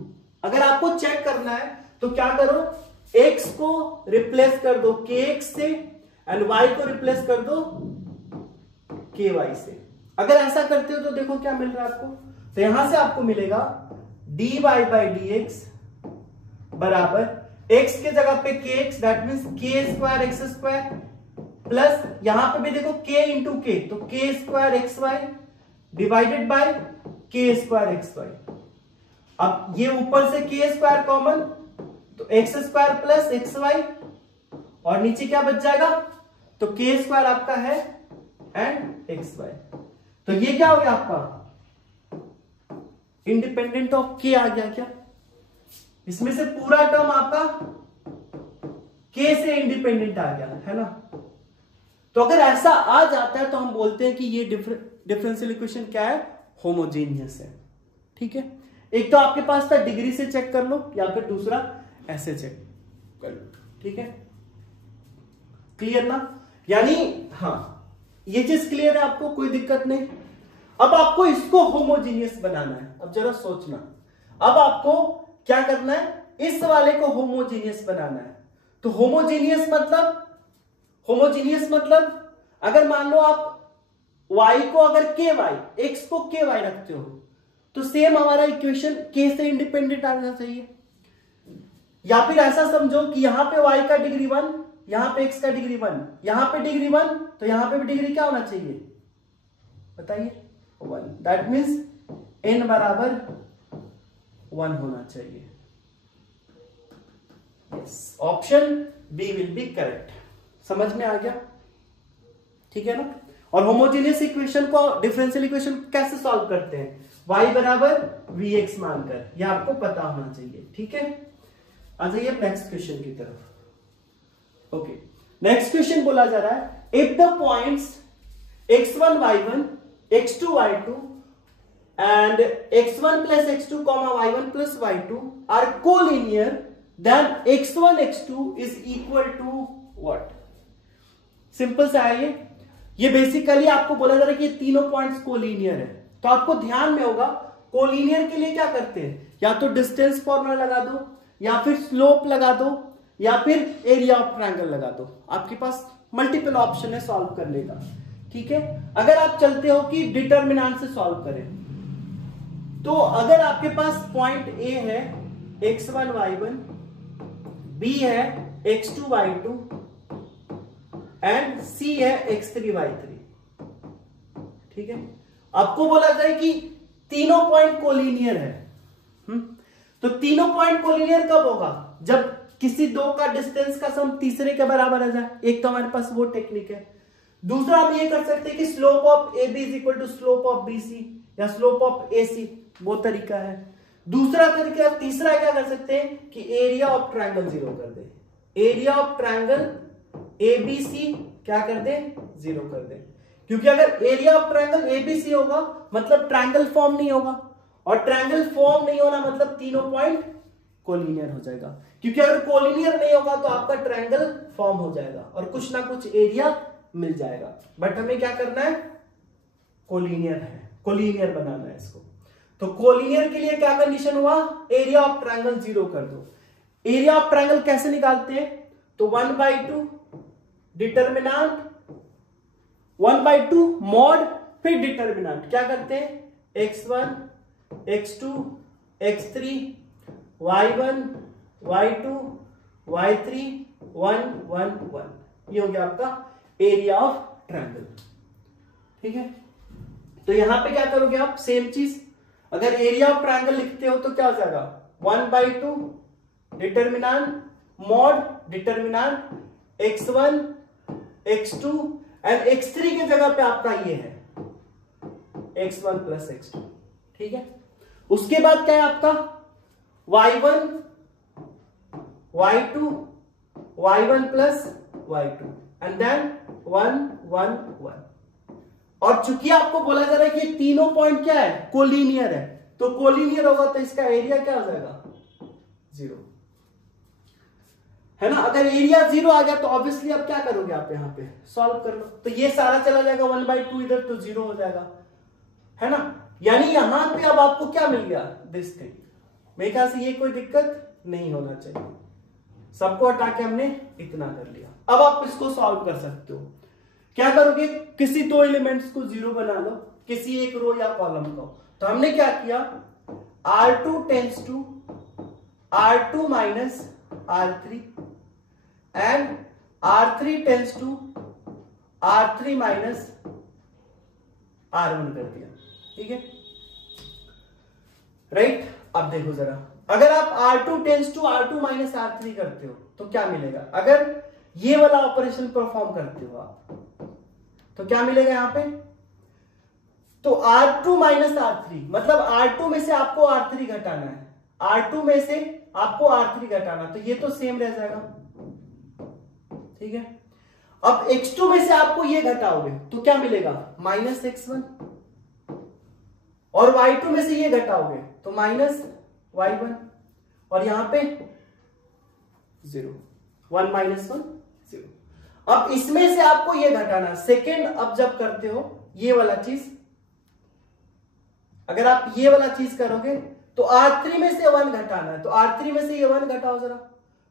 अगर आपको चेक करना है तो क्या करो, x को रिप्लेस कर दो kx से एंड y को रिप्लेस कर दो ky से। अगर ऐसा करते हो तो देखो क्या मिल रहा है आपको, तो यहां से आपको मिलेगा dy बाई डी एक्स बराबर x के जगह पे kx, that means k square X square, plus यहां पे भी देखो k इंटू के, तो k square X Y divided by k square X Y. अब ये ऊपर से k स्क्वायर कॉमन, तो X square plus X Y, और नीचे क्या बच जाएगा, तो k स्क्वायर आपका है एंड एक्स वाई। तो ये क्या हो गया आपका इंडिपेंडेंट ऑफ k आ गया क्या, इसमें से पूरा टर्म आपका k से इंडिपेंडेंट आ गया, है ना। तो अगर ऐसा आ जाता है तो हम बोलते हैं कि ये डिफरेंशियल इक्वेशन क्या है, होमोजीनियस है, ठीक है। एक तो आपके पास था डिग्री से चेक कर लो, या फिर दूसरा ऐसे चेक कर लो, ठीक है। क्लियर ना, यानी हाँ ये चीज क्लियर है आपको, कोई दिक्कत नहीं। अब आपको इसको होमोजीनियस बनाना है। अब जरा सोचना, अब आपको क्या करना है, इस वाले को होमोजीनियस बनाना है। तो होमोजीनियस मतलब अगर मान लो आप y को अगर ky, x को ky रखते हो, तो सेम हमारा इक्वेशन k से इंडिपेंडेंट आना चाहिए। या फिर ऐसा समझो कि यहां पे y का डिग्री 1, यहां पे x का डिग्री 1, यहां पे डिग्री 1, तो यहां पे भी डिग्री क्या होना चाहिए बताइए, 1, दैट मीन्स n बराबर 1 होना चाहिए। Yes, option B will be correct. समझ में आ गया, ठीक है ना। और होमोजेनियस इक्वेशन को, डिफरेंशियल इक्वेशन कैसे सॉल्व करते हैं, y बराबर vx मानकर, यह आपको पता होना चाहिए, ठीक है। आ जाइए नेक्स्ट क्वेश्चन की तरफ। ओके, नेक्स्ट क्वेश्चन बोला जा रहा है, if the points x1 y1 x2 y2 and x1 plus x2 y1 plus y2 are collinear, then x1 x2 is equal to what। Simple सा है ये बेसिकली आपको बोला जा रहा है कि ये तीनों पॉइंट्स कोलिनियर है। तो आपको ध्यान में होगा कोलिनियर के लिए क्या करते हैं, या तो डिस्टेंस फॉर्मूला लगा दो, या फिर स्लोप लगा दो, या फिर एरिया ऑफ ट्रायंगल लगा दो। आपके पास मल्टीपल ऑप्शन है सॉल्व करने का, ठीक है। अगर आप चलते हो कि डिटर्मिनेंट से सॉल्व करें, तो अगर आपके पास पॉइंट ए है x1 y1, b है x2 y2 एंड c है x3 y3, ठीक है। आपको बोला जाए कि तीनों पॉइंट कोलिनियर है। तो तीनों पॉइंट कोलिनियर कब होगा? जब किसी दो का डिस्टेंस का सम तीसरे के बराबर आ जाए। एक तो हमारे पास वो टेक्निक है। दूसरा हम ये कर सकते हैं कि slope of A B is equal to slope of B C या स्लोप ऑफ ए सी, वो तरीका है। दूसरा तरीका, तीसरा क्या कर सकते हैं कि एरिया ऑफ ट्रायंगल जीरो कर दे। Area of triangle A B C क्या कर दे? जीरो कर दे। क्योंकि अगर area of triangle A B C होगा मतलब ट्रायंगल फॉर्म नहीं होगा, और ट्रायंगल फॉर्म नहीं होना मतलब तीनों पॉइंट कोलिनियर हो जाएगा। क्योंकि अगर कोलिनियर नहीं होगा तो आपका ट्रायंगल फॉर्म हो जाएगा और कुछ ना कुछ एरिया मिल जाएगा। बट हमें क्या करना है? कोलिनियर है, कोलिनियर बनाना है इसको। तो कोलिनियर के लिए क्या कंडीशन हुआ? एरिया ऑफ ट्रायंगल जीरो कर दो। एरिया ऑफ ट्रायंगल कैसे निकालते हैं? तो 1/2 डिटर्मिनेंट, 1/2 मॉड, फिर डिटर्मिनेंट क्या करते हैं? x1 x2 x3 y1 y2 y3 1 1 1, ये हो गया आपका एरिया ऑफ ट्रायंगल। ठीक है, तो यहां पे क्या करोगे आप? सेम चीज, अगर एरिया ऑफ ट्रायंगल लिखते हो तो क्या हो जाएगा? 1/2 determinant mod determinant x1 x2 and x3 की जगह पे आपका ये है x1 प्लस x2। ठीक है, उसके बाद क्या है आपका? y1 y2 y1 plus y2 and then 1 1 1। और चूंकि आपको बोला जा रहा है कि तीनों पॉइंट क्या है? कोलिनियर है। तो कोलिनियर होगा तो इसका एरिया क्या हो जाएगा? जीरो, है ना। अगर एरिया जीरो आ गया तो ऑब्वियसली आप क्या करोगे? आप यहां पे सॉल्व कर लो, तो ये सारा चला जाएगा 1/2 इधर, तो जीरो हो जाएगा, है ना। यानी यहां पे अब आपको क्या मिल गया? This thing. मेरे ख्याल से ये कोई दिक्कत नहीं होना चाहिए। सबको हटा के हमने इतना कर लिया। अब आप इसको सॉल्व कर सकते हो। क्या करोगे? किसी दो एलिमेंट्स को जीरो बना लो, किसी एक रो या कॉलम को। तो हमने क्या किया? R2 tends to R2 minus R3 and R3 tends to R3 minus R1 कर दिया। ठीक है, राइट। अब देखो जरा, अगर आप R2 tends to R2 minus R3 करते हो तो क्या मिलेगा? अगर ये वाला ऑपरेशन परफॉर्म करते हो आप तो क्या मिलेगा यहां पे? तो R2 माइनस R3 मतलब R2 में से आपको R3 घटाना है, R2 में से आपको R3 घटाना, तो ये तो सेम रह जाएगा। ठीक है, अब X2 में से आपको ये घटाओगे तो क्या मिलेगा? माइनस X1, और Y2 में से ये घटाओगे तो माइनस Y1, और यहां पे 0, 1 माइनस 1 0। अब इसमें से आपको ये घटाना सेकेंड। अब जब करते हो ये वाला चीज, अगर आप ये वाला चीज करोगे तो R3 में से 1 घटाना है, तो R3 में से ये 1 घटाओ जरा,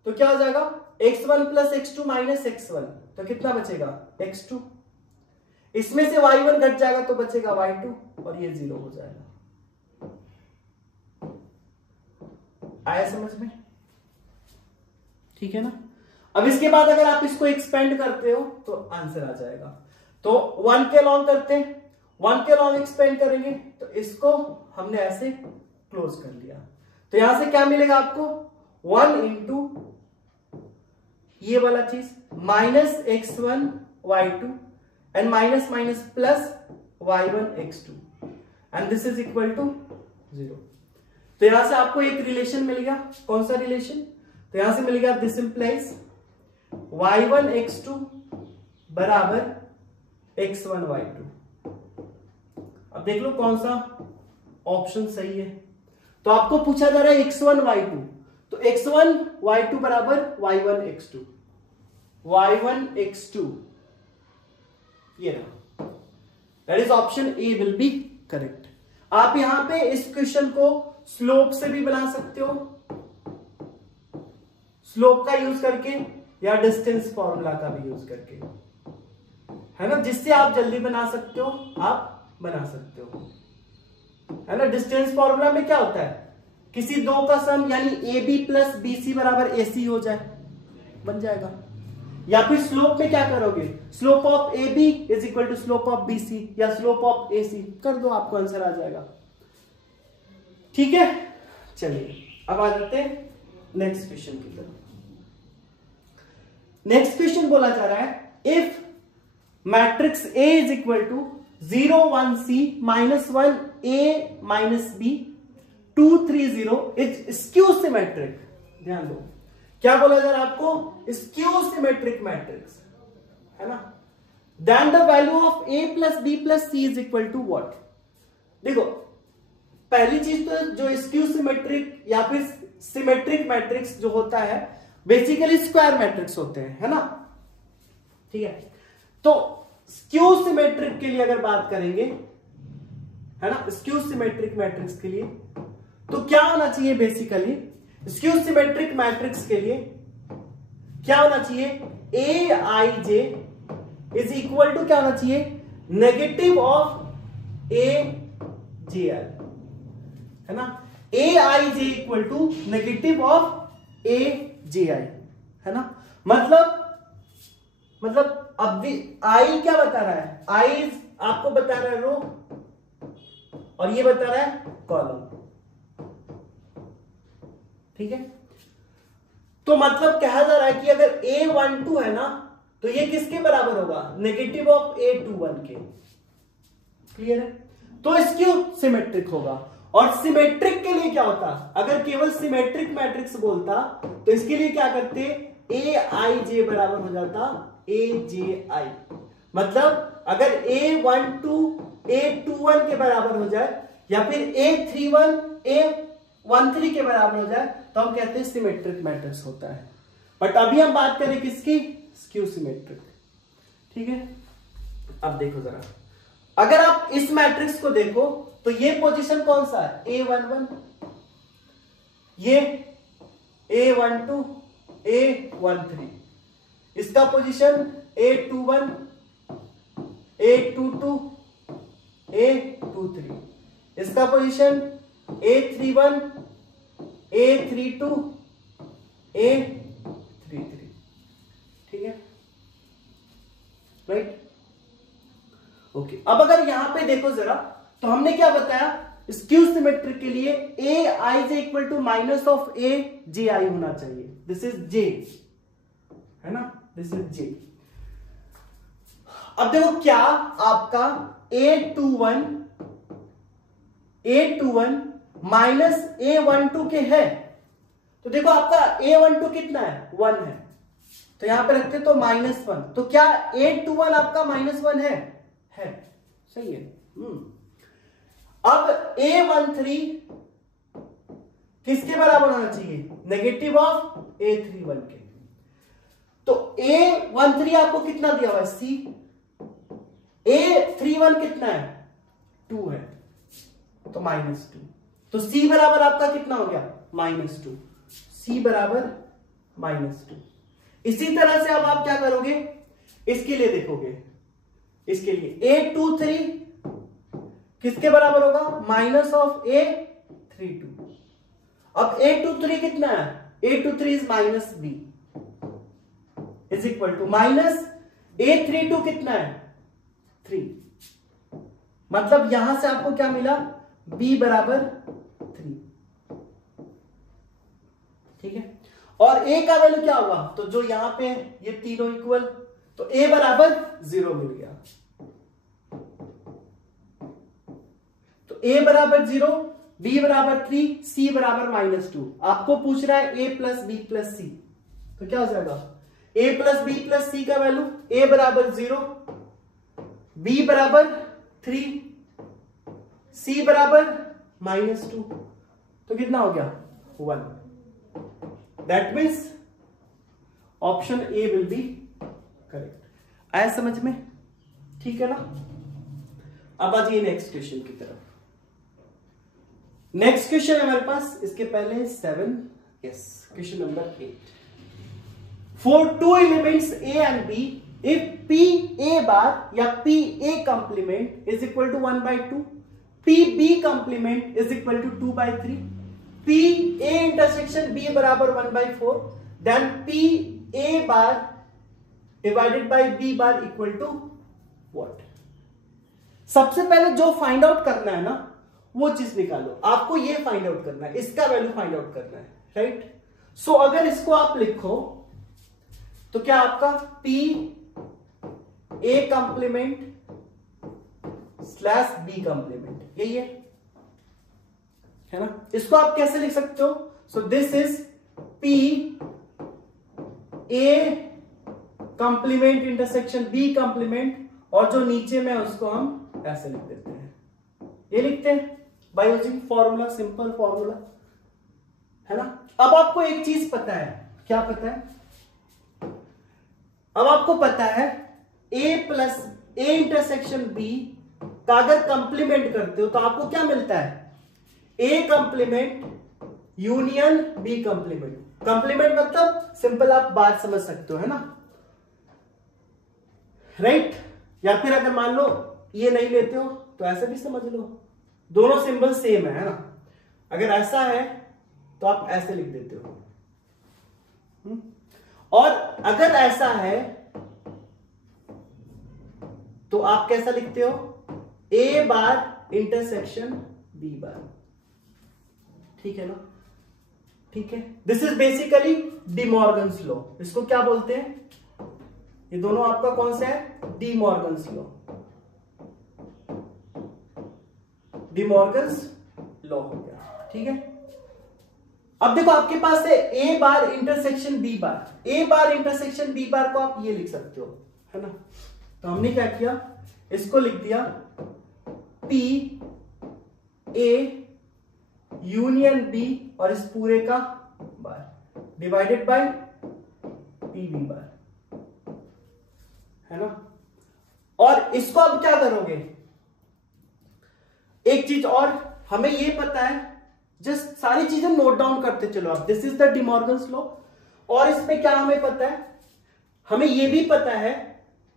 तो क्या हो जाएगा? x1 plus x2 minus x1, तो कितना बचेगा? x2। इसमें से y1 घट जाएगा तो बचेगा y2, और ये 0 हो जाएगा। आया समझ में? ठीक है ना। अब इसके बाद अगर आप इसको एक्सपेंड करते हो तो आंसर आ जाएगा। तो 1 के लॉन्ग करते हैं, 1 के लॉन्ग एक्सपेंड करेंगे तो इसको हमने ऐसे क्लोज कर लिया। तो यहां से क्या मिलेगा आपको? 1 इंटू ये वाला चीज minus x1 y2 and minus minus plus y1 x2 and this is equal to 0। तो यहां से आपको एक रिलेशन मिल गया। कौन सा रिलेशन? तो यहां से मिल गया दिस इंप्लाइज y1 x2 बराबर x1 y2। अब देख लो कौन सा ऑप्शन सही है। तो आपको पूछा जा रहा है x1 y2, तो x1 y2 बराबर y1 x2, y1 x2 ये रहा। That is option A will be correct. आप यहां पे इस क्वेश्चन को स्लोप से भी बना सकते हो, स्लोप का यूज करके या डिस्टेंस फॉर्मूला का भी यूज करके, है ना, जिससे आप जल्दी बना सकते हो, आप बना सकते हो, है ना। डिस्टेंस फॉर्मूला में क्या होता है? किसी दो का सम यानी A B plus B C बराबर ए सी हो जाए, बन जाएगा। या फिर स्लोप में क्या करोगे, slope of A B is equal to slope of B C या स्लोप ऑफ ए सी कर दो, आपको आंसर आ जाएगा। ठीक है, चलिए अब आ जाते हैं नेक्स्ट क्वेश्चन की तरफ। नेक्स्ट क्वेश्चन बोला जा रहा है if matrix A is equal to 0 1 C -1 A -b 2 3 0 is skew symmetric. ध्यान दो, क्या बोला जा रहा है आपको, स्क्यू सिमेट्रिक मैट्रिक्स है ना, then the value of a plus b plus c is equal to what. देखो पहली चीज तो जो स्क्यू सिमेट्रिक या फिर सिमेट्रिक मैट्रिक्स जो होता है बेसिकली स्क्वायर मैट्रिक्स होते हैं, है ना। ठीक है, तो स्क्यू सिमेट्रिक के लिए अगर बात करेंगे, है ना, स्क्यू सिमेट्रिक मैट्रिक्स के लिए तो क्या होना चाहिए, बेसिकली स्क्यू सिमेट्रिक मैट्रिक्स के लिए क्या होना चाहिए, ए आई जे इज इक्वल टू क्या होना चाहिए, नेगेटिव ऑफ ए जे आई, है ना, ए आई J equal to negative of ए जे आई, है ना। मतलब अब भी आई क्या बता रहा है, आई आपको बता रहा है रो और ये बता रहा है कॉलम। ठीक है, तो मतलब कहा जा रहा है कि अगर A12 है ना तो ये किसके बराबर होगा, नेगेटिव ऑफ A21 के। क्लियर है, तो स्क्यू सिमेट्रिक होगा। और सिमेट्रिक के लिए क्या होता, अगर केवल सिमेट्रिक मैट्रिक्स बोलता तो इसके लिए क्या करते, ए आई जे बराबर हो जाता ए जे आई। मतलब अगर A12 A21 के बराबर हो जाए या फिर A31 A13 के बराबर हो जाए तो हम कहते हैं सिमेट्रिक मैट्रिक्स होता है। बट अभी हम बात करें किसकी, स्क्यू सिमेट्रिक। ठीक है, अब देखो जरा, अगर आप इस मैट्रिक्स को देखो तो ये पोजीशन कौन सा है, A11, ये A12 A13, इसका पोजीशन A21 A22 A23, इसका पोजीशन A31 A32 A33। ठीक है, राइट, ओके। अब अगर यहां पे देखो जरा तो हमने क्या बताया, स्क्यू सिमेट्रिक के लिए ए आई J equal to minus of ए जे आई होना चाहिए। दिस इज जे, है ना, दिस इज जे। अब देखो क्या आपका A21 माइनस A12 के है, तो देखो आपका A12 कितना है, 1 है, तो यहां पे रखते तो -1, तो क्या A21 आपका -1 है, सही है। अब A13 किसके बराबर होना चाहिए, नेगेटिव ऑफ A31 के, तो A13 आपको कितना दिया हुआ है, C, A31 कितना है, 2 है, तो -2, तो C बराबर आपका कितना हो गया, -2, C बराबर -2। इसी तरह से अब आप क्या करोगे, इसके लिए देखोगे, इसके लिए A23 किसके बराबर होगा, माइनस ऑफ A32। अब A23 कितना है, A23 is -B is equal to minus A32 कितना है, 3। मतलब यहां से आपको क्या मिला, B बराबर 3। ठीक है, और A का वैल्यू क्या होगा, तो जो यहां पे ये तीनों इक्वल, तो A बराबर 0 मिल गया, तो A बराबर 0, B बराबर 3, C बराबर -2। आपको पूछ रहा है A plus B plus C, तो क्या हो जाएगा, A plus B plus C का वैल्यू, A बराबर 0, B बराबर 3, C बराबर -2, तो कितना हो गया, 1। That means option A will be correct. आया समझ में, ठीक है ना। अब आ जाइए नेक्स्ट क्वेश्चन की तरफ। नेक्स्ट क्वेश्चन है हमारे पास, इसके पहले 7, yes, question number 8। For 2 elements A and B, if P A bar या P A complement is equal to 1/2, P B complement is equal to 2/3, P A intersection B बराबर 1/4, then P A bar divided by B bar equal to what. सबसे पहले जो find out करना है ना वो चीज निकालो, आपको ये फाइंड आउट करना है, इसका वैल्यू फाइंड आउट करना है, राइट। सो अगर इसको आप लिखो तो क्या आपका P A complement slash B complement यही है ना। इसको आप कैसे लिख सकते हो? So this is P A complement intersection B complement, और जो नीचे में उसको हम ऐसे लिख देते हैं, ये लिखते हैं by using formula, simple formula, है ना। अब आपको एक चीज पता है, क्या पता है? अब आपको पता है a plus A intersection B का अगर कंप्लीमेंट करते हो तो आपको क्या मिलता है? a complement union B complement. Complement मतलब सिंपल आप बात समझ सकते हो, है ना, राइट। या फिर अगर मान लो ये नहीं लेते हो तो ऐसे भी समझ लो, दोनों सिंबल सेम है ना। अगर ऐसा है तो आप ऐसे लिख देते हो, और अगर ऐसा है तो आप कैसा लिखते हो? ए बार इंटरसेक्शन बी बार, ठीक है ना, ठीक है। This is basically D Morgan's law. इसको क्या बोलते हैं? ये दोनों आपका कौन सा है? D Morgan's law, D Morgan's law हो गया, ठीक है। अब देखो आपके पास है ए बार इंटरसेक्शन बी बार। ए बार इंटरसेक्शन बी बार को आप ये लिख सकते हो, है ना। तो हमने क्या किया, इसको लिख दिया पी ए यूनियन बी और इस पूरे का bar divided by P B bar, है ना। और इसको अब क्या करोगे? एक चीज और हमें ये पता है, जस्ट सारी चीजें नोट डाउन करते चलो आप। This is the D Morgan's law. और इसमें क्या हमें पता है? हमें ये भी पता है,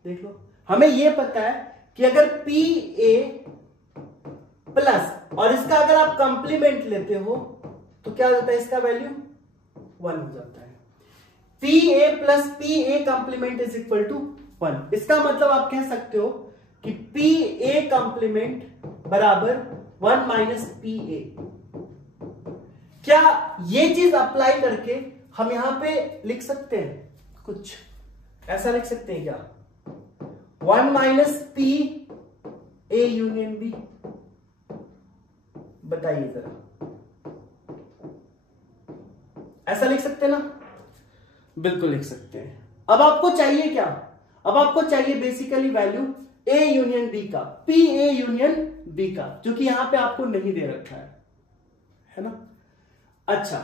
देख लो, हमें ये पता है कि अगर पी ए प्लस और इसका अगर आप कंप्लीमेंट लेते हो तो क्या हो जाता है? इसका वैल्यू 1 हो जाता है। P A plus P A complement is equal to 1। इसका मतलब आप कह सकते हो कि पी ए कंप्लीमेंट बराबर 1 माइनस पी ए। क्या ये चीज अप्लाई करके हम यहां पे लिख सकते हैं? कुछ ऐसा लिख सकते हैं क्या? 1 minus P A union B, बताइए जरा, ऐसा लिख सकते हैं ना? बिल्कुल लिख सकते हैं। अब आपको चाहिए क्या? अब आपको चाहिए basically value A union B का, पी ए यूनियन बी का, जो कि यहां पे आपको नहीं दे रखा है ना। अच्छा,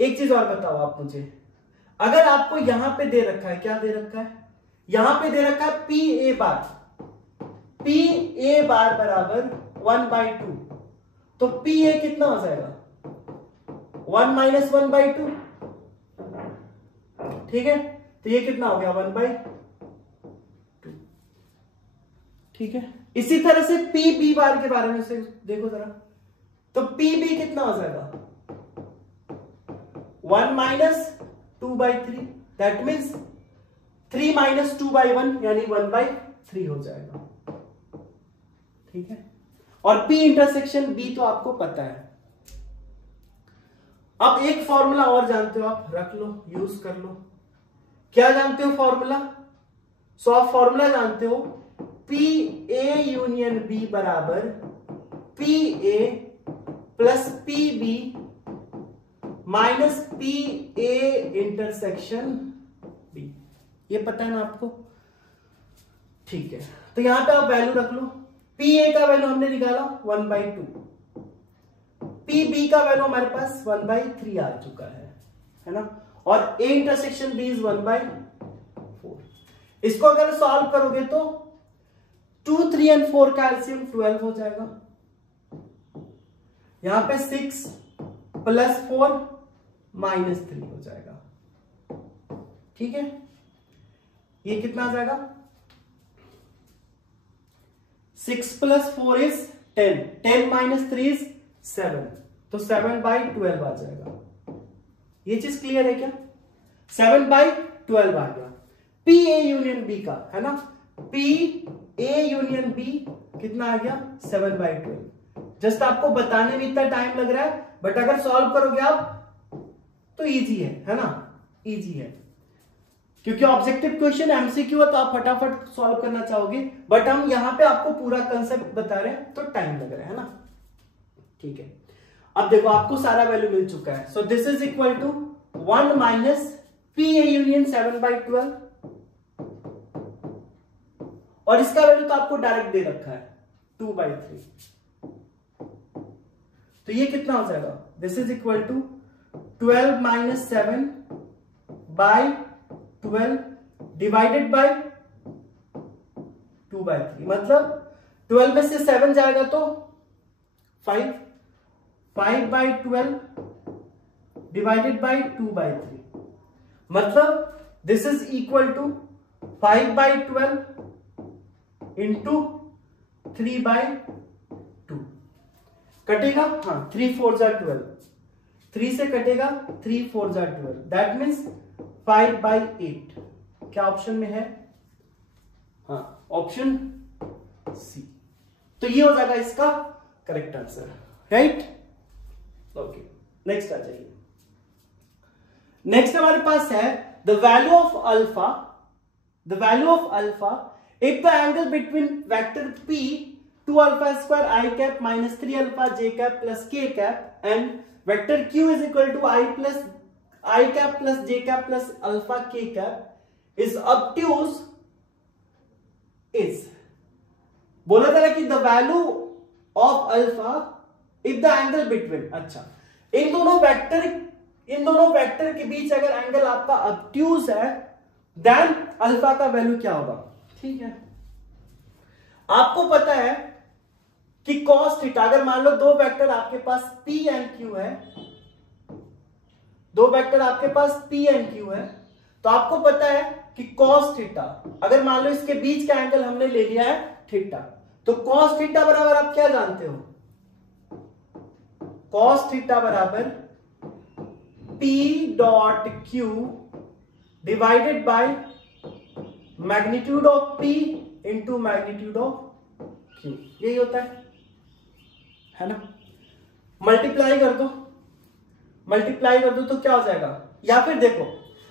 एक चीज और बताओ आप मुझे, अगर आपको यहां पे दे रखा है, क्या दे रखा है? यहां पे दे रखा है P A bar, P A बार बराबर 1/2, तो पी ए कितना हो जाएगा? 1 माइनस 1/2, ठीक है। तो ये कितना हो गया? 1/2, ठीक है। इसी तरह से पी बी बार के बारे में से देखो जरा, तो पी बी कितना हो जाएगा? 1 माइनस 2/3, दैट मीन्स 3 माइनस 2/1 यानी 1/3 हो जाएगा, ठीक है। और पी इंटरसेक्शन बी तो आपको पता है। अब एक फॉर्मूला और जानते हो आप, रख लो, यूज कर लो। क्या जानते हो फॉर्मूला? सो आप फॉर्मूला जानते हो, पी ए यूनियन बी बराबर P A plus P B minus P A intersection B. ये पता है ना आपको, ठीक है। तो यहां पे आप वैल्यू रख लो। पी ए का वैल्यू हमने निकाला 1/2, पी बी का वैल्यू हमारे पास 1/3 आ चुका है ना। और ए इंटरसेक्शन बी इज 1/4। इसको अगर सॉल्व करोगे तो 2, 3 और 4 का एलसीएम 12 हो जाएगा। यहां पे 6 प्लस 4 माइनस 3 हो जाएगा, ठीक है। ये कितना आ जाएगा? 6 प्लस 4 इज 10, 10 माइनस 3 इज 7, तो 7/12 आ जाएगा। ये चीज क्लियर है क्या? 7/12 आ गया। पी ए यूनियन बी का, है ना, पी ए यूनियन बी कितना आ गया 7/12। जस्ट आपको बताने में इतना टाइम लग रहा है, बट अगर सॉल्व करोगे आप तो इजी है ना, इजी है, क्योंकि ऑब्जेक्टिव क्वेश्चन एमसीक्यू है तो आप फटाफट सॉल्व करना चाहोगे, बट हम यहां पे आपको पूरा कंसेप्ट बता रहे हैं तो टाइम लग रहा है ना। ठीक है, अब देखो आपको सारा वैल्यू मिल चुका है। So this is equal to 1 minus P A union 7/12, और इसका वैल्यू तो आपको डायरेक्ट दे रखा है 2/3। तो ये कितना हो जाएगा, this is equal to 12 minus 7/12 divided by 2/3, मतलब 12 में से 7 जाएगा तो 5/12 डिवाइडेड बाय 2/3, मतलब this is equal to 5/12 into 3/2। कटेगा, हाँ 3 4 जा 12, 3 से कटेगा 3 4 जा 12, दैट मीन्स 5/8। क्या ऑप्शन में है, हाँ ऑप्शन सी। तो ये हो जाएगा इसका correct answer, right. Okay, next आ जाइए। नेक्स्ट हमारे पास है the value of alpha, the value of alpha if the angle between vector P 2 alpha square I cap minus 3 alpha J cap plus K cap and vector Q is equal to I cap plus J cap plus alpha K cap is obtuse is, बोला था कि the value of alpha if the angle between, अच्छा इन दोनों vector के बीच अगर angle आपका obtuse है then alpha का वैल्यू क्या होगा। ठीक है, आपको पता है कि cos थीटा, अगर मान लो दो वेक्टर आपके पास P एंड Q है, दो वेक्टर आपके पास P एंड Q है, तो आपको पता है कि cos थीटा, अगर मान लो इसके बीच का एंगल हमने ले लिया है थीटा, तो cos थीटा बराबर आप क्या जानते हो, cos थीटा बराबर P dot Q divided by magnitude of P into magnitude of Q, यही होता है ना। मल्टीप्लाई कर दो तो क्या हो जाएगा, या फिर देखो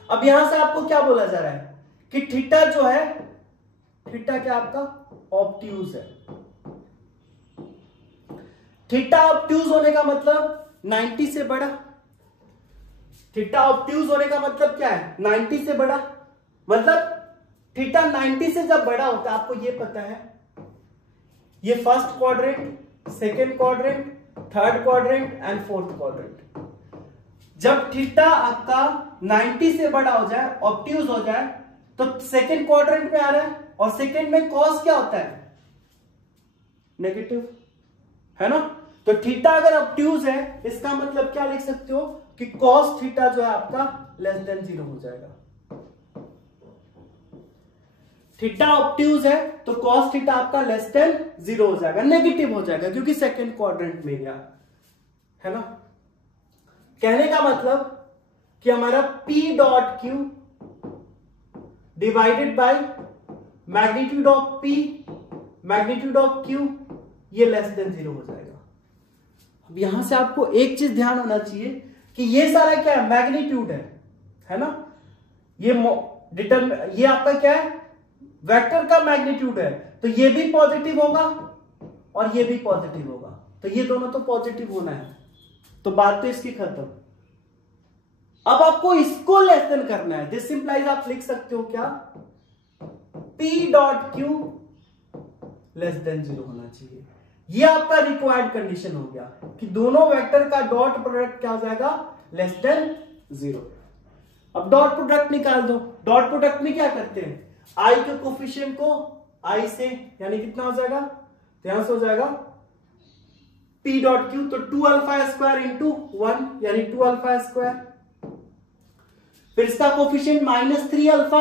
अब यहां से आपको क्या बोला जा रहा है कि थीटा जो है, थीटा क्या आपका ऑब्ट्यूज है, थीटा ऑब्ट्यूज होने का मतलब 90 से बड़ा, थीटा ऑब्ट्यूज होने का मतलब क्या है 90 से बड़ा, मतलब थीटा 90 से जब बड़ा होता है, आपको ये पता है, ये first quadrant, second quadrant, third quadrant and fourth quadrant, जब थीटा आपका 90 से बड़ा हो जाए, ऑब्ट्यूज हो जाए, तो सेकेंड क्वाड्रेंट में आ रहा है, और सेकेंड में कॉस क्या होता है नेगेटिव, है ना। तो थीटा अगर ऑब्ट्यूज है, इसका मतलब क्या लिख सकते हो कि कॉस थीटा जो है आपका लेस देन 0 हो जाएगा। थीटा ऑब्ट्यूज है तो कॉस थीटा आपका लेस देन 0 हो जाएगा, नेगेटिव हो जाएगा, क्योंकि सेकेंड क्वाड्रेंट में गया, है ना। कहने का मतलब कि हमारा P dot Q divided by magnitude of P magnitude of Q ये लेस देन 0 हो जाएगा। अब यहां से आपको एक चीज ध्यान होना चाहिए कि ये सारा क्या है, मैग्नीट्यूड है ना, ये आपका क्या है, वेक्टर का मैग्नीट्यूड है, तो ये भी पॉजिटिव होगा और ये भी पॉजिटिव होगा, तो ये दोनों तो पॉजिटिव होना है, तो बात तो इसकी खत्म। अब आपको इसको लेस देन करना है, दिस इंप्लाइज आप लिख सकते हो क्या, P dot Q less than 0 होना चाहिए। ये आपका रिक्वायर्ड कंडीशन हो गया कि दोनों वेक्टर का डॉट प्रोडक्ट क्या हो जाएगा, लेस देन 0। अब डॉट प्रोडक्ट निकाल दो, डॉट प्रोडक्ट में क्या करते हैं, आई के कोफिशिएंट को आई से, यानी कितना हो जाएगा, तो यहां से हो जाएगा P डॉट Q, तो 2 अल्फा स्क्वायर इंटू 1 यानी 2 अल्फा स्क्वायर, फिर इसका कोफिशिएंट -3 अल्फा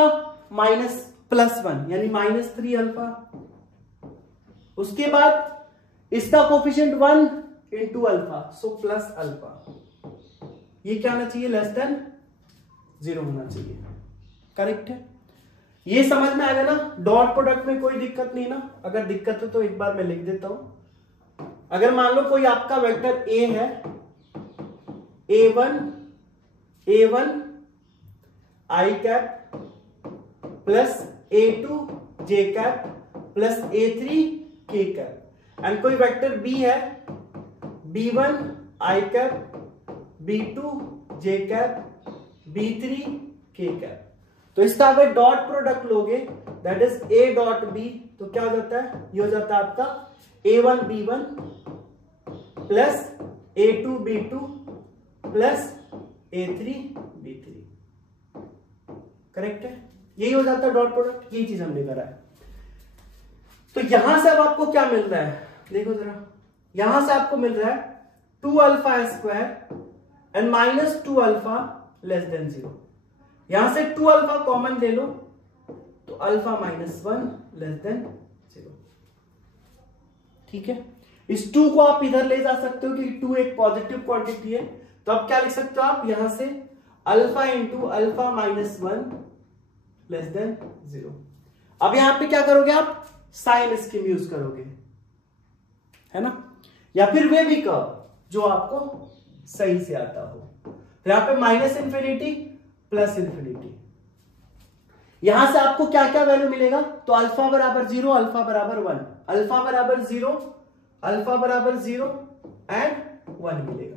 माइनस +1 यानी -3 अल्फा, उसके बाद इसका coefficient 1 into alpha, so plus alpha, ये क्या होना चाहिए, लेस देन 0 होना चाहिए, करेक्ट है। ये समझ में आ गया ना, डॉट प्रोडक्ट में कोई दिक्कत नहीं ना? अगर दिक्कत हो तो एक बार मैं लिख देता हूं। अगर मान लो कोई आपका वेक्टर ए है, A1 आई कैप प्लस A2 जे कैप प्लस A3 के कैप, एंड कोई वेक्टर बी है B1 आई कैप B2 जे कैप B3 के कैप। तो इसका अगर डॉट प्रोडक्ट लोगे that is A dot B, तो क्या हो जाता है? ये हो जाता है आपका A1 B1 plus A2 B2 plus A3 B3। Correct है? यही हो जाता है डॉट प्रोडक्ट। यही चीज हमने करा है। तो यहां से अब आपको क्या मिल रहा है? देखो जरा, यहां से आपको मिल रहा है 2 alpha square and minus 2 alpha less than 0। यहां से 2 अल्फा कॉमन ले लो तो अल्फा माइनस 1 लेस देन 0। ठीक है, इस 2 को आप इधर ले जा सकते हो क्योंकि 2 एक पॉजिटिव क्वांटिटी है। तो अब क्या लिख सकते हो आप? यहां से alpha into alpha minus 1 less than 0। अब यहां पे क्या करोगे आप? साइन स्कीम यूज करोगे, है ना? या फिर वे भी कर्व जो आपको सही से आता हो। तो यहां पे माइनस इंफिनिटी प्लस इंफिनिटी, यहां से आपको क्या क्या वैल्यू मिलेगा? तो अल्फा बराबर 0, अल्फा बराबर 1, अल्फा बराबर 0, अल्फा बराबर 0 एंड 1 मिलेगा।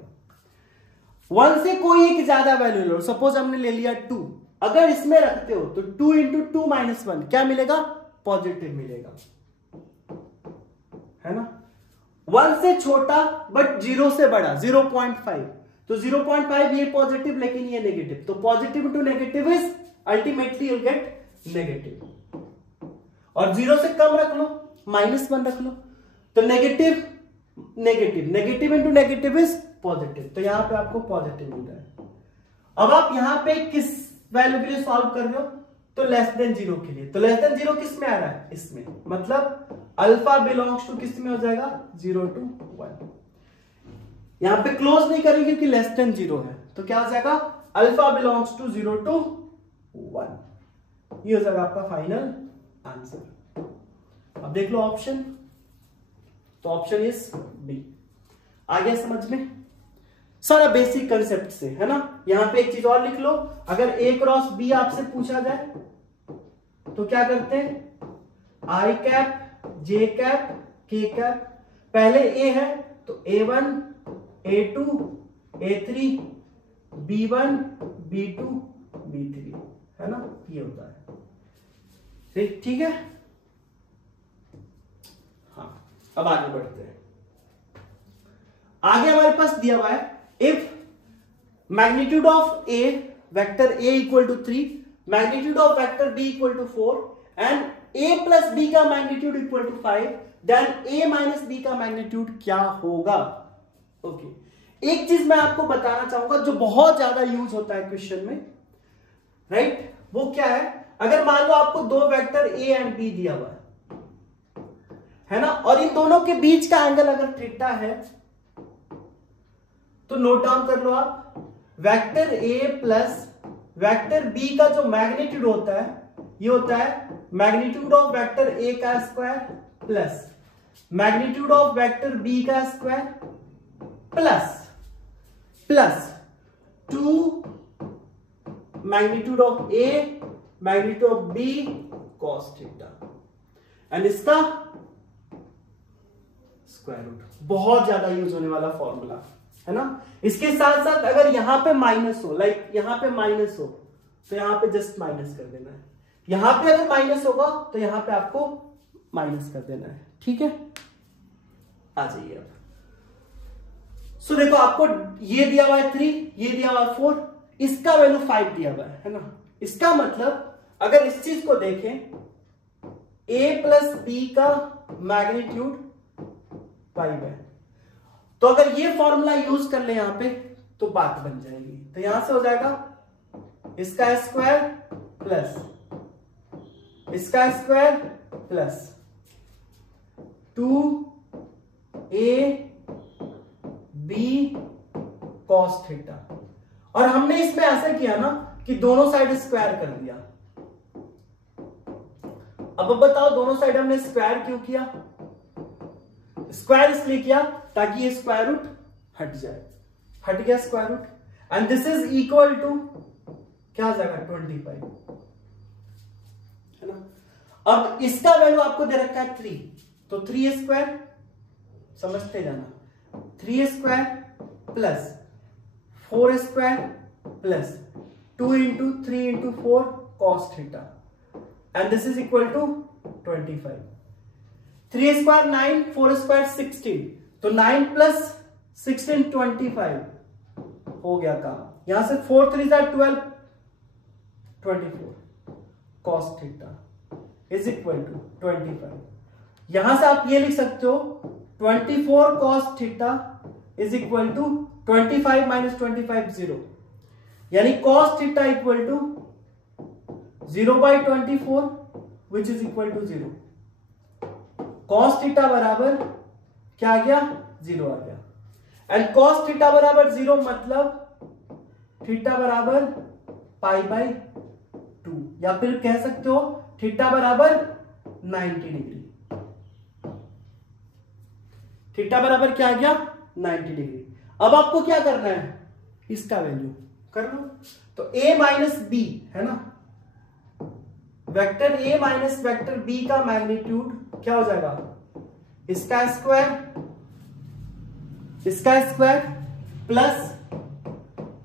1 से कोई एक ज्यादा वैल्यू लो, सपोज हमने ले लिया 2, अगर इसमें रखते हो तो 2 इंटू 2 माइनस 1 क्या मिलेगा? पॉजिटिव मिलेगा, है ना? 1 से छोटा बट 0 से बड़ा 0.5, तो 0.5 ये पॉजिटिव लेकिन ये नेगेटिव, तो positive into negative is ultimately you get negative. और 0 से कम रख लो, माइनस 1 रख लो, तो negative negative, negative into negative is positive, तो यहां पे आपको पॉजिटिव मिल रहा है। अब आप यहां पे किस वैल्यू के लिए सॉल्व कर रहे हो? तो लेस देन 0 के लिए। तो लेस देन 0 किस में आ रहा है? इसमें, मतलब अल्फा बिलोंग्स टू किस में हो जाएगा? 0 to 1। यहां पे क्लोज नहीं करेंगे क्योंकि लेस देन 0 है, तो क्या हो जाएगा? Alpha belongs to 0 to 1। ये हो जाएगा आपका फाइनल आंसर। अब देख लो ऑप्शन, तो ऑप्शन इज बी। आ गया समझ में? सारा बेसिक कंसेप्ट से, है ना? यहां पे एक चीज और लिख लो, अगर A क्रॉस B आपसे पूछा जाए तो क्या करते हैं? आई कैप जे कैप के कैप, पहले A है तो A1 A2 A3 B1 B2 B3, है ना? ये होता है। ठीक है, हाँ। अब आगे बढ़ते हैं। आगे हमारे पास दिया हुआ है if magnitude of A vector A equal to 3, magnitude of vector B equal to 4 and A plus B का magnitude equal to 5, then A minus B का मैग्नीट्यूड क्या होगा? ओके, एक चीज मैं आपको बताना चाहूंगा जो बहुत ज्यादा यूज होता है क्वेश्चन में, राइट? वो क्या है? अगर मान लो आपको दो वेक्टर A एंड B दिया हुआ है ना, और इन दोनों के बीच का एंगल अगर थीटा है तो नोट डाउन कर लो आप, vector A plus vector B का जो मैग्नीट्यूड होता है ये होता है मैग्नीट्यूड ऑफ वेक्टर A का square plus magnitude of vector B का square plus 2 magnitude of A magnitude of B cos theta and इसका स्क्वायर रूट। बहुत ज्यादा यूज होने वाला फॉर्मूला है ना। इसके साथ साथ अगर यहां पे माइनस हो, लाइक यहां पे माइनस हो तो यहां पे जस्ट माइनस कर देना है, यहां पे अगर माइनस होगा तो यहां पे आपको माइनस कर देना है। ठीक है, आ जाइए अब। सो देखो आपको ये दिया हुआ है 3, ये दिया हुआ है 4, इसका वैल्यू 5 दिया हुआ है ना। इसका मतलब अगर इस चीज को देखें A प्लस B का मैग्नीट्यूड 5 है, तो अगर ये फॉर्मूला यूज कर ले यहां पे तो बात बन जाएगी। तो यहां से हो जाएगा इसका स्क्वायर प्लस इसका square plus 2AB cos theta, और हमने इसमें ऐसा किया ना कि दोनों साइड स्क्वायर कर दिया, अब बताओ दोनों साइड हमने स्क्वायर क्यों किया? स्क्वायर इसलिए किया ताकि ये स्क्वायर रूट हट जाए, हट गया square root, and this is equal to क्या आ जाएगा 25, है ना। अब इसका वैल्यू आपको दे रखा है 3, तो 3 स्क्वायर समझते जाना, 3 square plus 4 square plus 2 into 3 into 4 cos theta, and this is equal to 25। 3 square 9, 4 square 16, तो 9 प्लस 16 25 हो गया काम। यहां से 4 3 12 24 cos theta is equal to 25। यहां से आप ये लिख सकते हो 24 cos theta is equal to 25 minus 25 0, यानी cos theta equal to 0/24 which is equal to 0। Cos theta बराबर क्या आ गया? 0 आ गया। एंड कॉस थीटा बराबर 0 मतलब थीटा बराबर π/2, या फिर कह सकते हो थीटा बराबर 90 डिग्री। थीटा बराबर क्या आ गया? 90 डिग्री। अब आपको क्या करना है? इसका वैल्यू कर लो। तो a माइनस बी है ना, vector a minus vector b का मैग्नीट्यूड क्या हो जाएगा? इसका स्क्वायर प्लस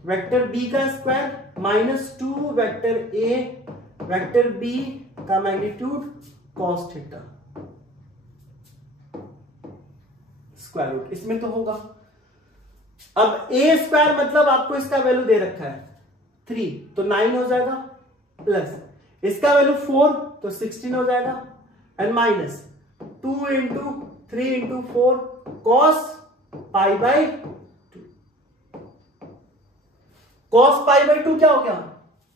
वेक्टर b का square minus 2 vector a vector b का magnitude cos theta square root, इसमें तो होगा। अब a स्क्वायर मतलब आपको इसका वैल्यू दे रखा है 3, तो 9 हो जाएगा, प्लस इसका वैल्यू 4 तो 16 हो जाएगा, and minus 2 into 3 into 4 cos π/2। Cos π/2 क्या हो गया?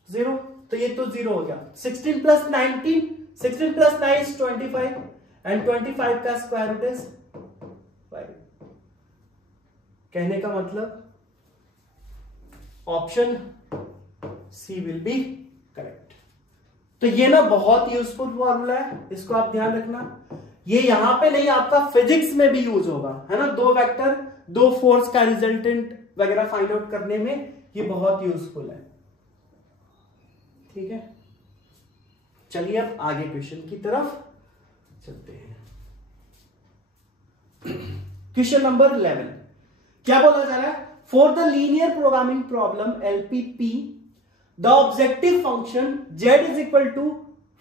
0, तो ये तो 0 हो गया। 16 प्लस 19, 16 प्लस 9 इज 25, एंड 25 का स्क्वायर रूट इज 5। कहने का मतलब option C will be correct. तो ये ना बहुत यूजफुल फॉर्मूला है, इसको आप ध्यान रखना। ये यहां पे नहीं, आपका फिजिक्स में भी यूज होगा, है ना। 2 वेक्टर 2 फोर्स का रिजल्टेंट वगैरह फाइंड आउट करने में ये बहुत यूजफुल है, ठीक है। चलिए अब आगे क्वेश्चन की तरफ चलते हैं। क्वेश्चन नंबर 11 क्या बोला जा रहा है? For the linear programming problem LPP the objective function z is equal to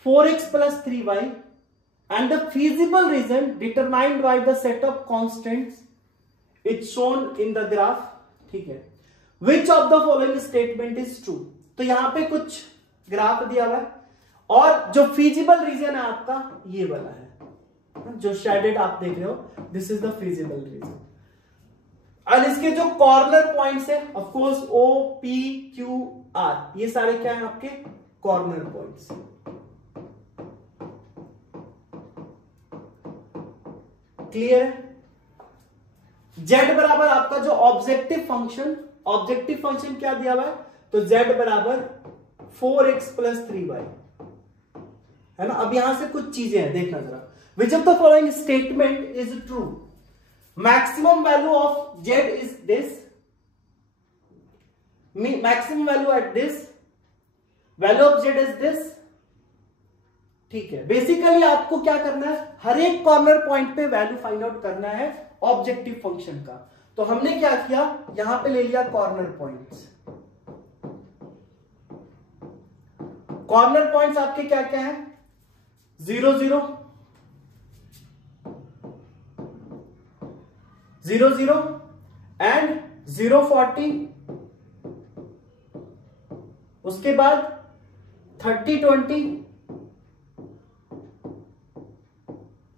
4x plus 3y and the feasible region determined by the set of constants is shown in the graph, ठीक है। which of the following statement is true? तो यहां पे कुछ graph दिया हुआ है और जो feasible region है आपका ये वाला है, जो शेडेड आप देख रहे हो, this is the feasible region। और इसके जो कॉर्नर पॉइंट्स है of course O, P, Q, R, ये सारे क्या है आपके कॉर्नर पॉइंट्स। क्लियर है? Z बराबर आपका जो ऑब्जेक्टिव फंक्शन क्या दिया हुआ है? तो Z बराबर 4x प्लस 3y, है ना। अब यहां से कुछ चीजें हैं, देखना जरा। Which of the following statement is true? Maximum value of z is this, maximum value at this, value of z is this, ठीक है। बेसिकली आपको क्या करना है? हर एक कॉर्नर पॉइंट पे वैल्यू फाइंड आउट करना है ऑब्जेक्टिव फंक्शन का। तो हमने क्या किया, यहां पे ले लिया कॉर्नर पॉइंट्स। कॉर्नर पॉइंट्स आपके क्या क्या है? 0 0 0 0 एंड 0 40, उसके बाद 30 20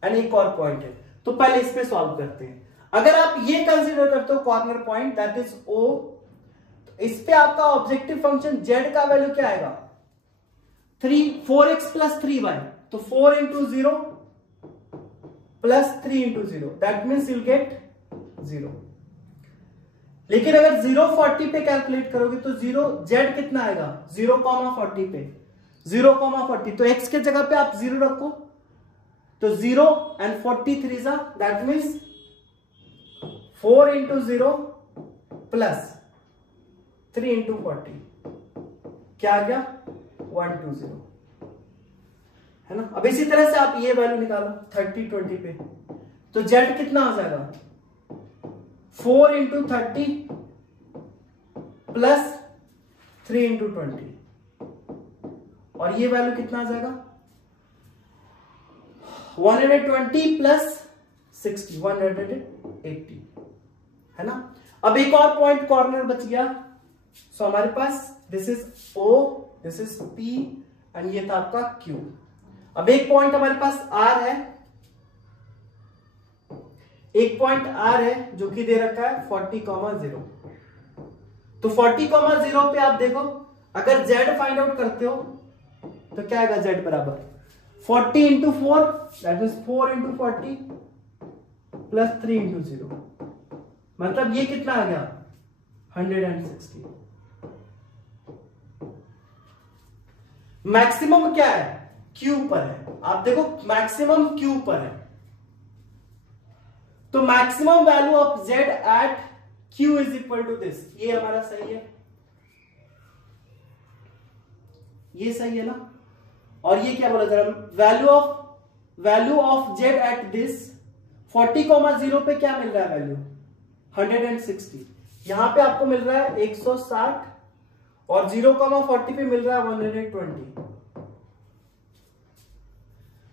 एंड एक और पॉइंट है। तो पहले इस पे सॉल्व करते हैं। अगर आप ये कंसीडर करते हो corner point that is O, तो इस पे आपका ऑब्जेक्टिव फंक्शन z का वैल्यू क्या आएगा? 4x प्लस 3y, तो 4 into 0 plus 3 into 0, that means you'll get 0। लेकिन अगर 0 40 पे कैलकुलेट करोगे तो 0 z कितना आएगा? 0, 40 पे 0, 40, तो x के जगह पे आप 0 रखो, तो 0 and 43 that means 4 into 0 plus 3 into 40 क्या आ गया 120 है ना। अब इसी तरह से आप ये वैल्यू निकालो 30 20 पे, तो z कितना आ जाएगा 4 into 30 प्लस 3 into 20, और ये वैल्यू कितना आ जाएगा 120 प्लस 60 180 है ना। अब एक और पॉइंट कॉर्नर बच गया, सो हमारे पास this is O, this is P and ये था आपका Q। अब एक पॉइंट हमारे पास R है, एक पॉइंट R है जो कि दे रखा है 40,0। तो 40,0 पे आप देखो, अगर Z फाइंड आउट करते हो तो क्या आएगा Z बराबर 40 into 4 that means 4 into 40 plus 3 into 0, मतलब ये कितना आ गया 160। मैक्सिमम क्या है Q पर है, आप देखो मैक्सिमम Q पर है, तो maximum value of Z at Q is equal to this, ये हमारा सही है, ये सही है ना। और ये क्या बोला जरा, value of Z at this 40,0 पे क्या मिल रहा है वैल्यू 160, यहां पे आपको मिल रहा है 160 और 0,40 पे मिल रहा है 120।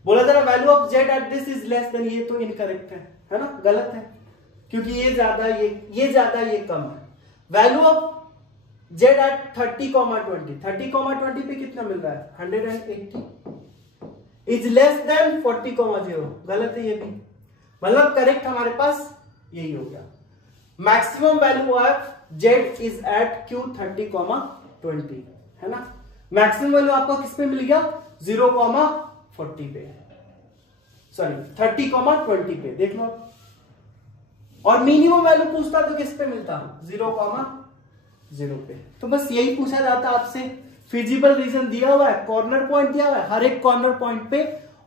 बोला जरा value of Z at this is less than, ये तो इनकरेक्ट है ना, गलत है, क्योंकि ये ज्यादा ये कम है। वैल्यू ऑफ Z एट 30,20 पे कितना मिल रहा है 180 इज लेस देन 40,0, गलत है ये भी, मतलब करेक्ट हमारे पास यही हो गया। Maximum value of Z is at Q 30,20 है ना। मैक्सिमम वैल्यू आपको किस पे मिल गया 0,40 पे, सॉरी 30,20 पे, देख लो। और मिनिमम वैल्यू पूछता तो किस पे मिलता 0,0 पे, तो बस यही पूछा जाता आपसे। फिजिबल रीजन दिया हुआ है, कॉर्नर पॉइंट दिया हुआ है, हर एक कॉर्नर पॉइंट पे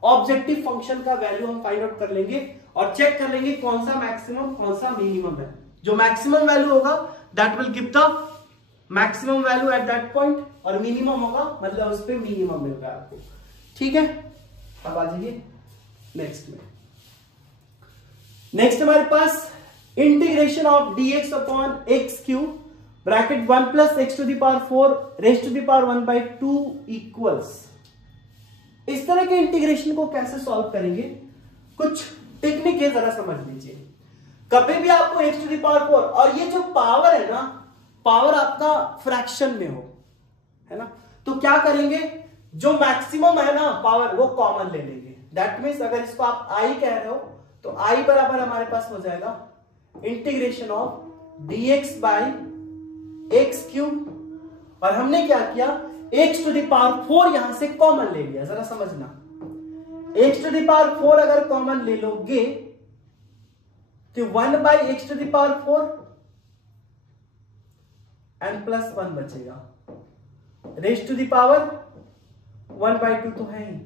ऑब्जेक्टिव फंक्शन का वैल्यू हम फाइंड आउट कर लेंगे और चेक कर लेंगे कौन सा मैक्सिमम कौन सा मिनिमम है। जो मैक्सिमम वैल्यू होगा that will give the maximum value at that point, और मिनिमम होगा मतलब उस पे मिनिमम मिल रहा है आपको, ठीक है। अब आ जाइए नेक्स्ट में। नेक्स्ट हमारे पास integration of dx upon x cube bracket 1 plus x to the power 4 raise to the power 1/2 equals. इस तरह के इंटीग्रेशन को कैसे सॉल्व करेंगे, कुछ टेक्निक है, जरा समझ लीजिए। कभी भी आपको एक्स टू द पावर 4, और ये जो पावर है ना, पावर आपका फ्रैक्शन में हो, है ना, तो क्या करेंगे, जो मैक्सिमम है ना पावर वो कॉमन ले लेंगे। दैट मीन्स अगर इसको आप आई कह रहे हो तो आई बराबर हमारे पास हो जाएगा integration of dx by x cube, और हमने क्या किया एक्स टू द पावर 4 यहां से कॉमन ले लिया। जरा समझना, एक्स टू द पावर 4 अगर कॉमन ले लोगे तो 1 by x to the power 4 and plus 1 बचेगा, रेज टू द पावर 1/2 तो है ही।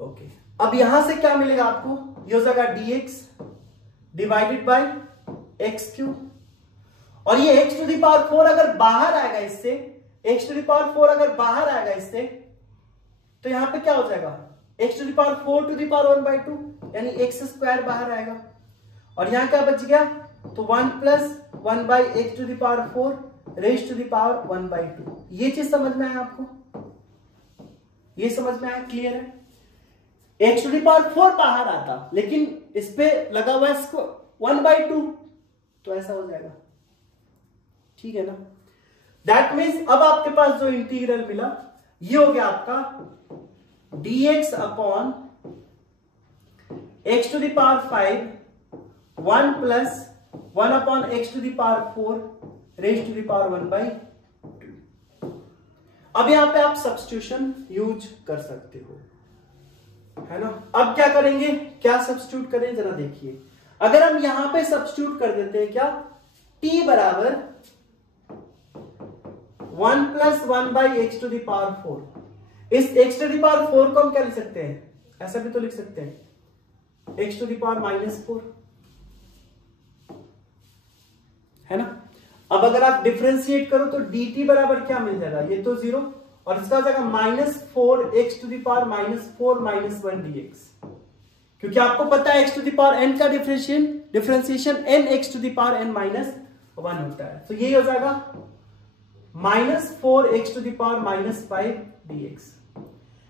ओके, अब यहां से क्या मिलेगा आपको, ये हो जाएगा dx divided by x cube, और ये एक्स टू द पावर 4 अगर बाहर आएगा इससे, एक्स टू द पावर 4 अगर बाहर आएगा इससे, तो यहां पे क्या हो जाएगा x to the power 4 to the power 1/2 यानी एक्स स्क्वायर बाहर आएगा, और यहां क्या बच गया, तो 1 plus 1 by x to the power 4 raise to the power 1/2। ये चीज समझ में आया आपको, ये समझ में आया, क्लियर है। एक्स टू द पावर 4 बाहर आता, लेकिन इस पे लगा हुआ है इसको 1/2, तो ऐसा हो जाएगा, ठीक है ना। दैट मीन्स अब आपके पास जो इंटीग्रल मिला ये हो गया आपका dx upon x to the power 5 1 plus 1 upon x to the power 4 raise to the power 1/2। अब यहां पे आप सब्स्टिट्यूशन यूज कर सकते हो, है ना। अब क्या करेंगे, क्या सब्स्टिट्यूट करें जरा देखिए। अगर हम यहां पे सब्स्टिट्यूट कर देते हैं क्या, t बराबर 1 plus 1 by x to the power 4, इस x टू द पावर 4 को हम क्या लिख सकते हैं, ऐसा भी तो लिख सकते हैं, x टू द पावर -4, है ना। अब अगर आप डिफरेंशिएट करो तो dt बराबर क्या मिल जाएगा, ये तो 0 और इसका हो जाएगा -4x to the power -4 -1 dx, क्योंकि आपको पता है x to the power n का differentiation n x to the power n -1 होता है। तो यही हो जाएगा -4x to the power -5 dx,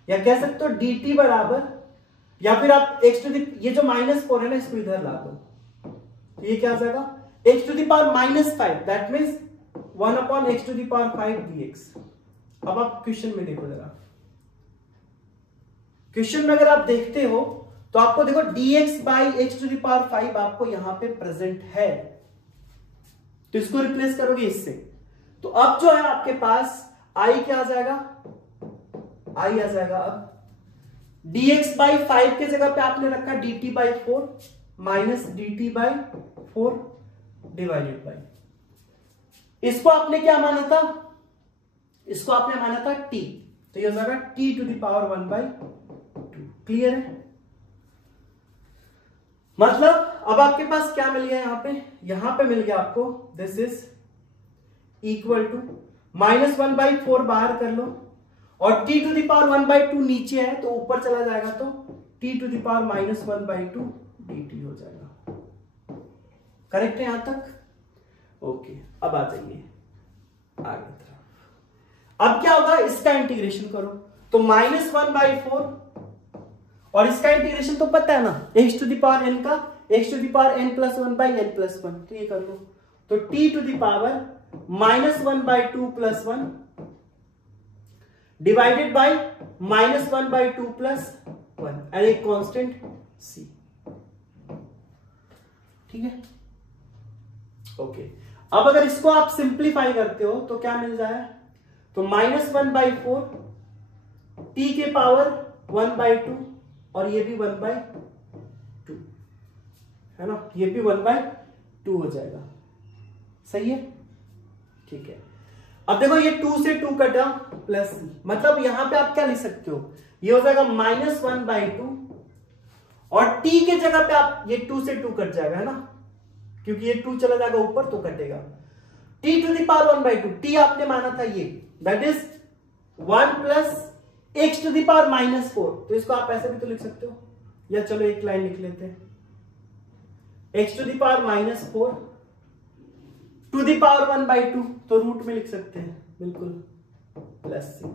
या कह सकते हो dt बराबर, या फिर आप x टू द, ये जो -4 है ना इसको इधर ला दो, तो ये क्या हो जाएगा x to the power -5, that means 1/x to the power 5 dx। अब आप क्वेश्चन में देखो जरा, क्वेश्चन में अगर आप देखते हो तो आपको देखो dx by x to the power 5 आपको यहां पे प्रेजेंट है, तो इसको रिप्लेस करोगे इससे, तो अब जो है आपके पास i क्या आ जाएगा, i आ जाएगा अब dx बाई 5 के जगह पे आपने रखा dt by 4 minus dt by 4 divided by, इसको आपने क्या माना था, इसको आपने माना था t, तो ये हो जाएगा t to the power 1/2। Clear है, मतलब अब आपके पास क्या मिल गया, यहां पे मिल गया आपको दिस इज इक्वल टू -1/4 बाहर कर लो, और t टू द पावर 1/2 नीचे है तो ऊपर चला जाएगा, तो t to the power -1/2 dt हो जाएगा। करेक्ट है यहां तक, ओके। अब आ जाइए आगे तरफ, अब क्या होगा, इसका इंटीग्रेशन करो, तो -1/4 और इसका इंटीग्रेशन तो पता है ना, x to the power n का x to the power n+1/n+1, तो ये कर लो, तो t to the power -1/2 + 1 divided by -1/2 + 1 और एक कांस्टेंट c, ठीक है, ओके। अब अगर इसको आप सिंप्लीफाई करते हो तो क्या मिल जाए, तो -1/4 t के पावर 1/2 और ये भी 1/2 है ना, ये भी 1/2 हो जाएगा, सही है, ठीक है। अब देखो ये 2 से 2 कटा प्लस, मतलब यहां पे आप क्या लिख सकते हो, ये हो जाएगा -1/2 और t के जगह पे आप ये 2 से 2 कट जाएगा, है ना, क्योंकि ये 2 चला जाएगा ऊपर तो कटेगा, t to the power 1/2, t आपने माना था ये, that is 1 + x to the power -4, तो इसको आप ऐसे भी तो लिख सकते हो, या चलो एक लाइन लिख लेते हैं, x to the power -4 to the power 1/2, तो रूट में लिख सकते हैं बिल्कुल +c,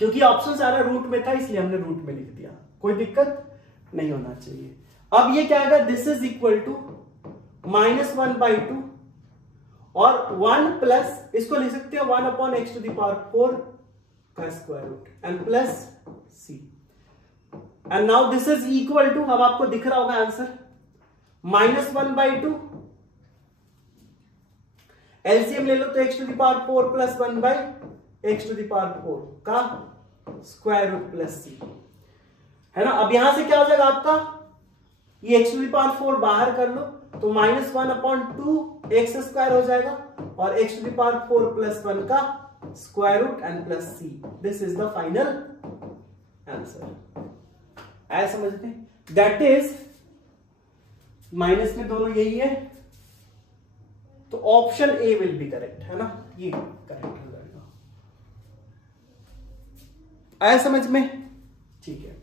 क्योंकि ऑप्शन सारा रूट में था इसलिए हमने रूट में लिख दिया, कोई दिक्कत नहीं होना चाहिए। अब ये क्या आएगा, दिस इज इक्वल टू -1/2 और 1 प्लस, इसको लिख सकते हो 1/x टू द पावर 4 का square root and plus c, and now this is equal to, अब आपको दिख रहा होगा आंसर, -1/2 एलसीएम ले लो तो x to the power 4 + 1/x to the power 4 का स्क्वायर रूट प्लस c, है ना। अब यहां से क्या हो जाएगा आपका, ये x टू द पावर 4 बाहर कर लो तो -1/2 x स्क्वायर हो जाएगा और x टू द पावर 4 + 1 का square root and plus c, this is the final answer. ऐसा समझते हैं, दैट इज माइनस में दोनों यही है, तो option A will be correct, है ना, ये करेक्ट हो जाएगा। आया समझ में, ठीक है।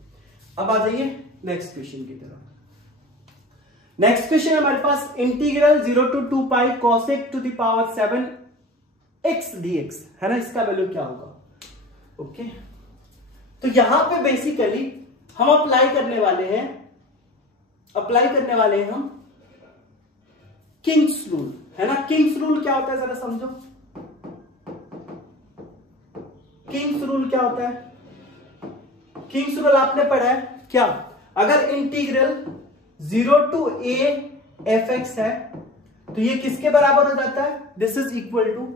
अब आ जाइए नेक्स्ट क्वेश्चन की तरफ। नेक्स्ट क्वेश्चन हमारे पास integral 0 to 2 pi cosec to the power 7x dx, है ना, इसका वैल्यू क्या होगा, ओके। तो यहां पे बेसिकली हम अप्लाई करने वाले हैं हम किंग्स रूल, है ना। किंग्स रूल क्या होता है जरा समझो, किंग्स रूल क्या होता है, किंग्स रूल आपने पढ़ा है क्या, अगर इंटीग्रल 0 to a fx है तो ये किसके बराबर हो जाता है, this is equal to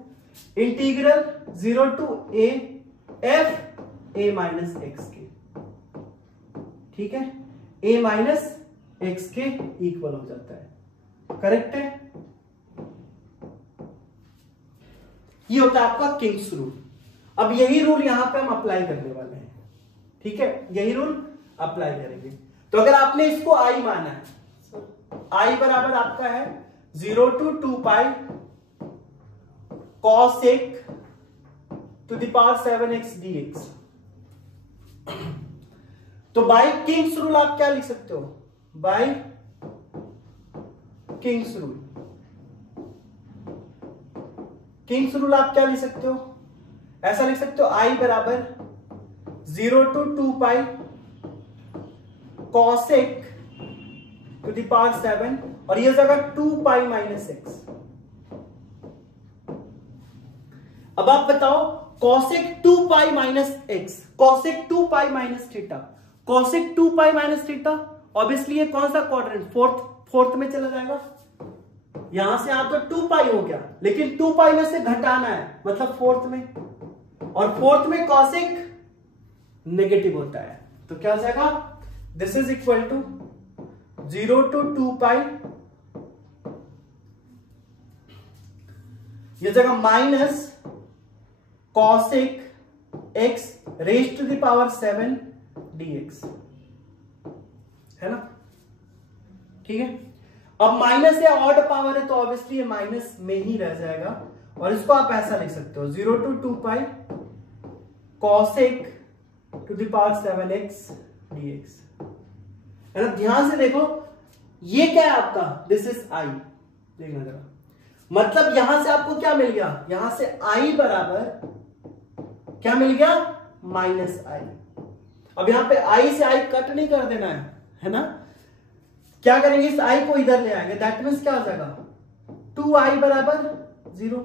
integral 0 to a f a minus x के, ठीक है, a माइनस एक्स के इक्वल हो जाता है, करेक्ट है। ये होता है आपका किंग्स रूल। अब यही रूल यहां पे हम अप्लाई करने वाले हैं, ठीक है, यही रूल अप्लाई करेंगे। तो अगर आपने इसको आई माना है, आई बराबर आपका है 0 to 2 pi cosec to the power 7x dx, तो बाय किंग्स रूल आप क्या लिख सकते हो, by king's rule, king's rule आप क्या लिख सकते हो, ऐसा लिख सकते हो आई बराबर 0 to 2 pi cosec to the power 7 और ये जगह 2 pi minus x। अब आप बताओ cosec 2 pi minus x, cosec 2 pi minus theta, cosec 2 pi minus theta, obviously ये कौन सा क्वाड्रेंट, फोर्थ में चला जाएगा, यहां से आप तो 2 पाई हो गया, लेकिन 2 पाई में से घटाना है मतलब फोर्थ में, और फोर्थ में कॉसेक नेगेटिव होता है, तो क्या हो जाएगा, this is equal to 0 to 2 pi, ये जगह minus cosec x raise to the power 7 dx, है ना, ठीक है। अब माइनस या ऑड पावर है तो ऑब्वियसली ये माइनस में ही रह जाएगा, और इसको आप ऐसा लिख सकते हो 0 to 2 pi cosec to the power 7x dx, है ना। ध्यान से देखो ये क्या है आपका, दिस इज आई, देखना जरा, मतलब यहां से आपको क्या मिल गया, यहां से आई बराबर क्या मिल गया, माइनस आई। अब यहां पे आई से आई कट नहीं कर देना है ना, क्या करेंगे, इस आई को इधर ले आएंगे, दैट मीन्स क्या हो जाएगा 2i बराबर 0,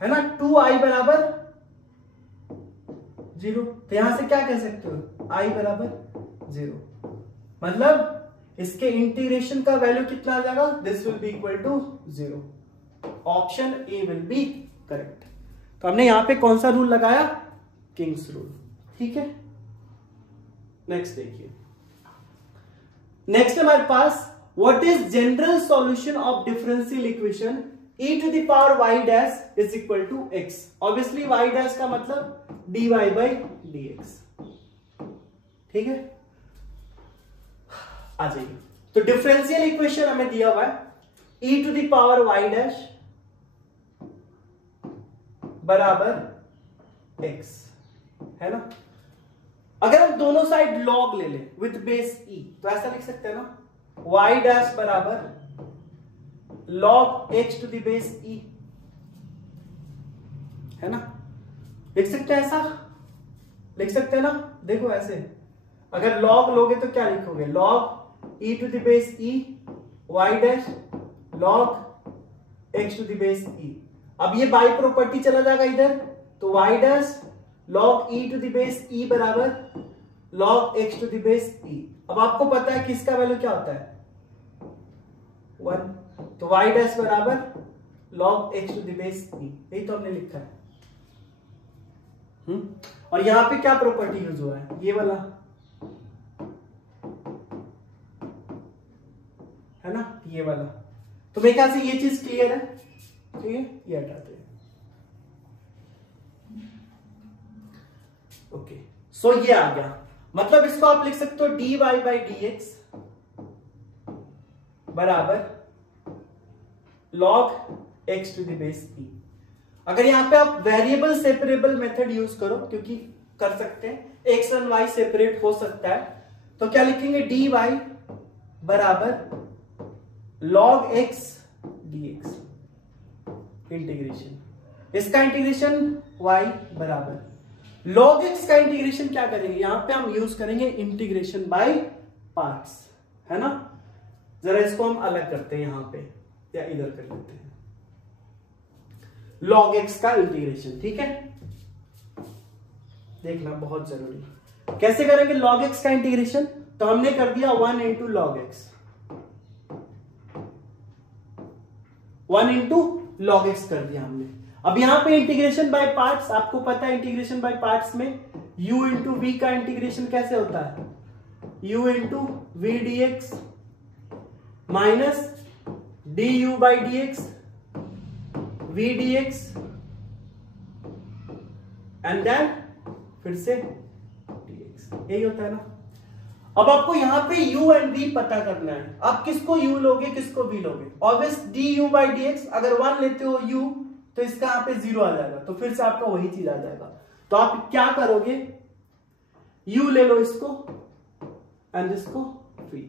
है ना, 2i बराबर 0, तो यहां से क्या कह सकते हो, i बराबर 0, मतलब इसके इंटीग्रेशन का वैल्यू कितना आ जाएगा, this will be equal to 0, option A will be correct. तो हमने यहां पे कौन सा रूल लगाया, किंग्स रूल, ठीक है। नेक्स्ट देखिए, नेक्स्ट हमारे पास what is general solution of differential equation e to the power y dash is equal to x, obviously y dash का मतलब dy by dx, ठीक है। आ जाइए, तो डिफरेंशियल इक्वेशन हमें दिया हुआ है e to the power y dash बराबर x, है ना। अगर हम दोनों साइड लॉग ले लें विथ बेस e, तो ऐसा लिख सकते हैं ना, y डैश बराबर log x to the base e, है ना, लिख सकते हैं, ऐसा लिख सकते हैं ना। देखो ऐसे अगर लॉग लोगे तो क्या लिखोगे, log e to the base e y dash log x to the base e। अब ये बाई प्रॉपर्टी चला जाएगा इधर, तो y dash log e to the base e बराबर log x to the base e। अब आपको पता है कि इसका वैल्यू क्या होता है 1, तो y डैश बराबर log x to the base e, यही तो हमने लिखा है। और यहां पे क्या प्रॉपर्टी यूज हुआ है, ये वाला, है ना, ये वाला। तो मेरे ख्याल से ये चीज क्लियर है, ठीक है, ये हटाते हैं। ओके, सो ये आ गया, मतलब इसको आप लिख सकते हो dy बाई dx बराबर log x to the base e। अगर यहां पे आप वेरिएबल सेपरेबल मेथड यूज करो, क्योंकि कर सकते हैं x और y सेपरेट हो सकता है, तो क्या लिखेंगे dy बराबर log x dx इंटीग्रेशन, इसका इंटीग्रेशन y बराबर log x का इंटीग्रेशन क्या करेंगे, यहां पे हम यूज करेंगे इंटीग्रेशन बाय पार्ट्स, है ना। जरा इसको हम अलग करते हैं यहां पे, या इधर कर लेते हैं, log x का इंटीग्रेशन, ठीक है, देखना बहुत जरूरी। कैसे करेंगे log x का इंटीग्रेशन, तो हमने कर दिया 1 into log x, 1 into log x कर दिया हमने। अब यहां पे इंटीग्रेशन बाय पार्ट्स, आपको पता है इंटीग्रेशन बाय पार्ट्स में u इंटू वी का इंटीग्रेशन कैसे होता है, u into v d x minus d u by D x v d x, and then फिर से dx, यही होता है ना। अब आपको यहां पे u एंड v पता करना है। आप किसको u लोगे, किसको v लोगे? ऑब्वियस du by dx, अगर 1 लेते हो u तो इसका यहाँ पे 0 आ जाएगा, तो फिर से आपका वही चीज आ जाएगा। तो आप क्या करोगे, u ले लो इसको एंड इसको v।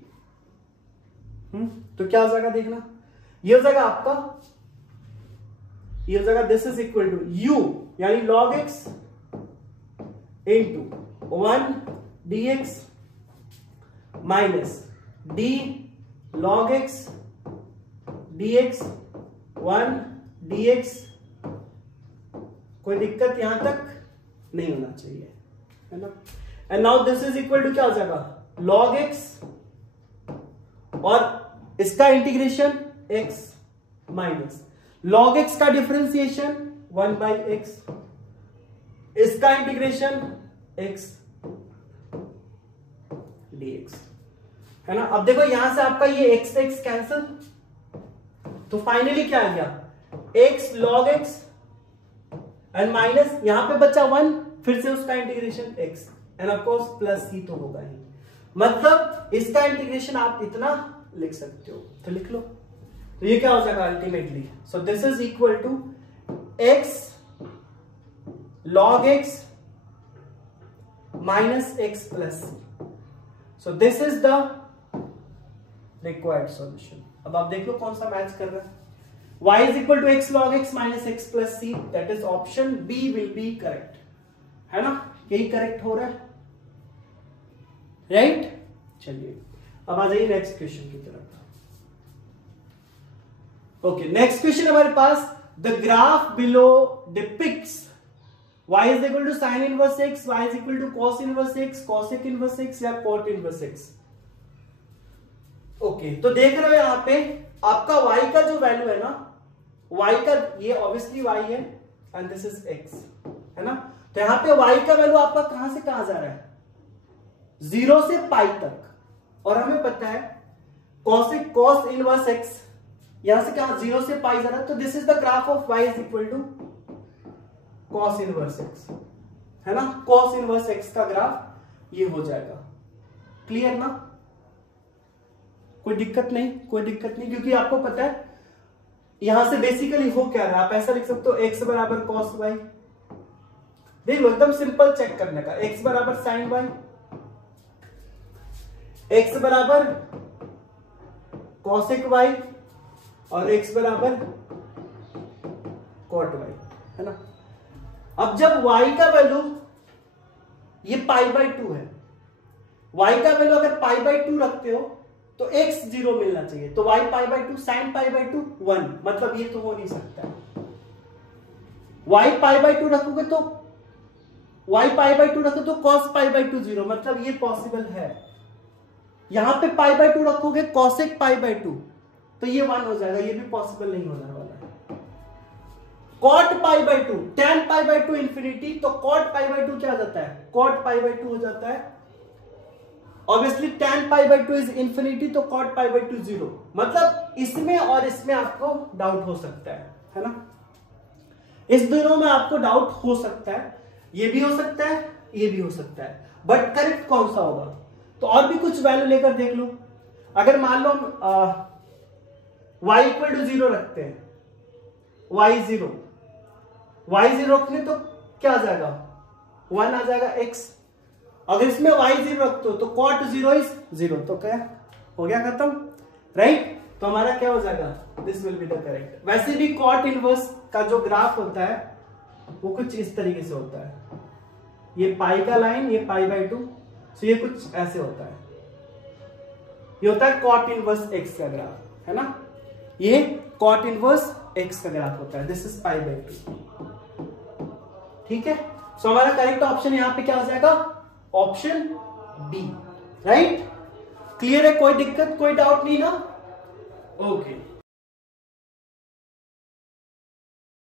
तो क्या हो जाएगा देखना, ये हो जाएगा आपका, ये हो जाएगा this is equal to u यानी log x into 1 dx minus d log x dx 1 dx। कोई दिक्कत यहां तक नहीं होना चाहिए, है ना। And now this is equal to क्या हो जाएगा, log x और इसका integration x minus log x का डिफरेंशिएशन 1 by x, इसका इंटीग्रेशन x dx, है ना। अब देखो यहां से आपका ये x x कैंसिल, तो फाइनली क्या आ गया, x log x and minus यहां पे बचा 1, फिर से उसका integration x end of course plus c तो होगा ही। मतलब इसका इंटीग्रेशन आप इतना लिख सकते हो, तो लिख लो। तो ये क्या हो जाएगा ultimately, so this is equal to x log x minus x plus c। so this is the required solution। अब आप देख लो कौन सा मैच कर रहा है, y is equal to x log x minus x plus c, that is option B will be correct, है ना। यही करेक्ट हो रहा है, राइट। चलिए अब आ जाइए नेक्स्ट क्वेश्चन की तरफ। ओके, नेक्स्ट क्वेश्चन हमारे पास, the graph below depicts y is equal to sin inverse x, y is equal to cos inverse x, cosec inverse x या cot inverse x। ओके, तो देख रहे हो यहां पे आपका y का जो वैल्यू है ना, y का ये ऑब्वियसली y है एंड दिस इज x, है ना। तो यहां पे y का वैल्यू आपका कहां से कहां जा रहा है, 0 से पाई तक, और हमें पता है cosec cos इनवर्स x यहां से कहां 0 से पाई जा रहा है, तो this is the graph of y is equal to cos inverse x, है ना। cos इनवर्स x का ग्राफ ये हो जाएगा, क्लियर ना, कोई दिक्कत नहीं, कोई दिक्कत नहीं, क्योंकि आपको पता है यहां से बेसिकली हो क्या रहा है। आप ऐसा लिख सकते हो x बराबर cos y, देख लो एकदम सिंपल चेक करने का, x बराबर sin y, x बराबर cosec y और x बराबर cot y, है ना। अब जब y का वैल्यू ये पाई बाई 2 है, y का वैल्यू अगर पाई बाई 2 रखते हो तो x 0 मिलना चाहिए, तो y pi by 2 sin pi by 2 1, मतलब ये तो हो नहीं सकता। y पाई बाई 2 रखोगे तो y पाई बाई 2 रखोगे तो cos पाई बाई 2 0, मतलब ये पॉसिबल है। यहां पे पाई बाई 2 रखोगे cosec पाई बाई 2 तो ये 1 हो जाएगा, ये भी पॉसिबल नहीं होने वाला है। cot pi by 2, tan pi by 2 infinity, तो cot पाई बाई 2 क्या आ जाता है, cot पाई बाई 2 हो जाता है। Obviously tan pi by 2 is infinity, तो cot पाई बाई 2 0, मतलब इसमें और इसमें आपको डाउट हो सकता है ना। इस दोनों में आपको डाउट हो सकता है, ये भी हो सकता है, ये भी हो सकता है, बट करेक्ट कौन सा होगा। तो और भी कुछ वैल्यू लेकर देख लो। अगर मान लो हम y इक्वल टू 0 रखते हैं, y 0 रखने तो क्या आ जाएगा, 1 आ जाएगा x। अगर इसमें y 0 रखते हो तो cot 0 इज 0, तो क्या हो गया, खत्म, राइट। तो हमारा क्या हो जाएगा, this will be the correct. वैसे भी cot इनवर्स का जो ग्राफ होता है वो कुछ इस तरीके से होता है, ये पाई का लाइन, ये पाई बाई 2, तो ये कुछ ऐसे होता है, ये होता है cot इनवर्स x का ग्राफ, है ना। ये cot इनवर्स x का ग्राफ होता है, दिस इज पाई बाई 2, ठीक है। सो हमारा करेक्ट ऑप्शन यहां पे क्या हो जाएगा, ऑप्शन बी, राइट। क्लियर है, कोई दिक्कत कोई डाउट नहीं ना, ओके।